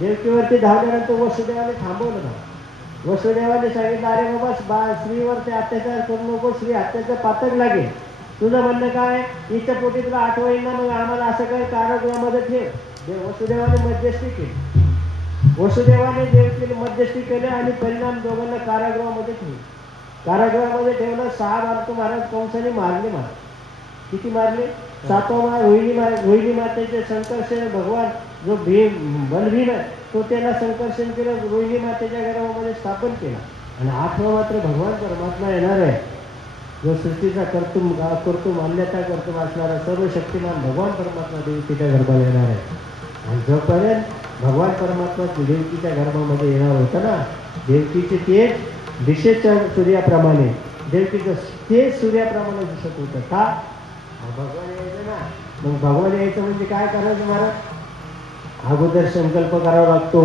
देवकीवरती धावल्यानंतर वसुदेवाने थांबवलं ना. वसुदेवाने सांगितलं, अरे बाबा स्त्रीवरती अत्याचार करू नको, स्त्री अत्याचार पातक लागेल. तुझं म्हणणं काय, हिच्या पोटी तुला आठवा येईल ना, मग आम्हाला असं काही कारागृहामध्ये ठेव. वसुदेवाने मध्यस्थी केली. वसुदेवाने देवकीने मध्यस्थी केले आणि परिणाम दोघांना कारागृहामध्ये ठेवले. कारागृहामध्ये ठेवलं. 6 बालक महाराज कंसाने मारले. महाराज किती मारले? 7वा रोहिणी मातेचे संकर्षण भगवान जो बलभीम आहे तो त्याला संकर्षण केलं, रोहिणी मातेच्या गर्भामध्ये स्थापन केलं. आणि 8वा मात्र भगवान परमात्मा येणार आहे, जो सृष्टीचा कर्तुम अन्यथा कर्तुम असणारा सर्व शक्तिमान भगवान परमात्मा देवकीच्या गर्भाला येणार आहे. आणि जोपर्यंत भगवान परमात्मा देवकीच्या गर्भामध्ये येणार होता ना, देवकीचे तेज दिशेच्या सूर्याप्रमाणे, देवकीचं तेज सूर्याप्रमाणे दिसत होतं. का? भगवान यायचं ना. मग भगवान यायचं म्हणजे काय करायचं महाराज? अगोदर संकल्प करावा लागतो.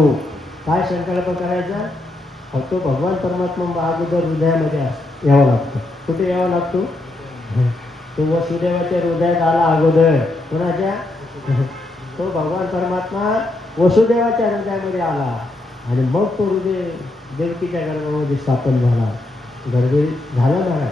काय संकल्प करायचा? फक्त भगवान परमात्मा अगोदर हृदयामध्ये यावं लागतं. कुठे यावं लागतो? तो वसुदेवाच्या हृदयात आला अगोदर. कोणाच्या? तो भगवान परमात्मा वसुदेवाच्या हृदयामध्ये आला आणि मग तो हृदय देवकीच्या गर्भामध्ये स्थापन झाला. गर्भ झाला महाराज.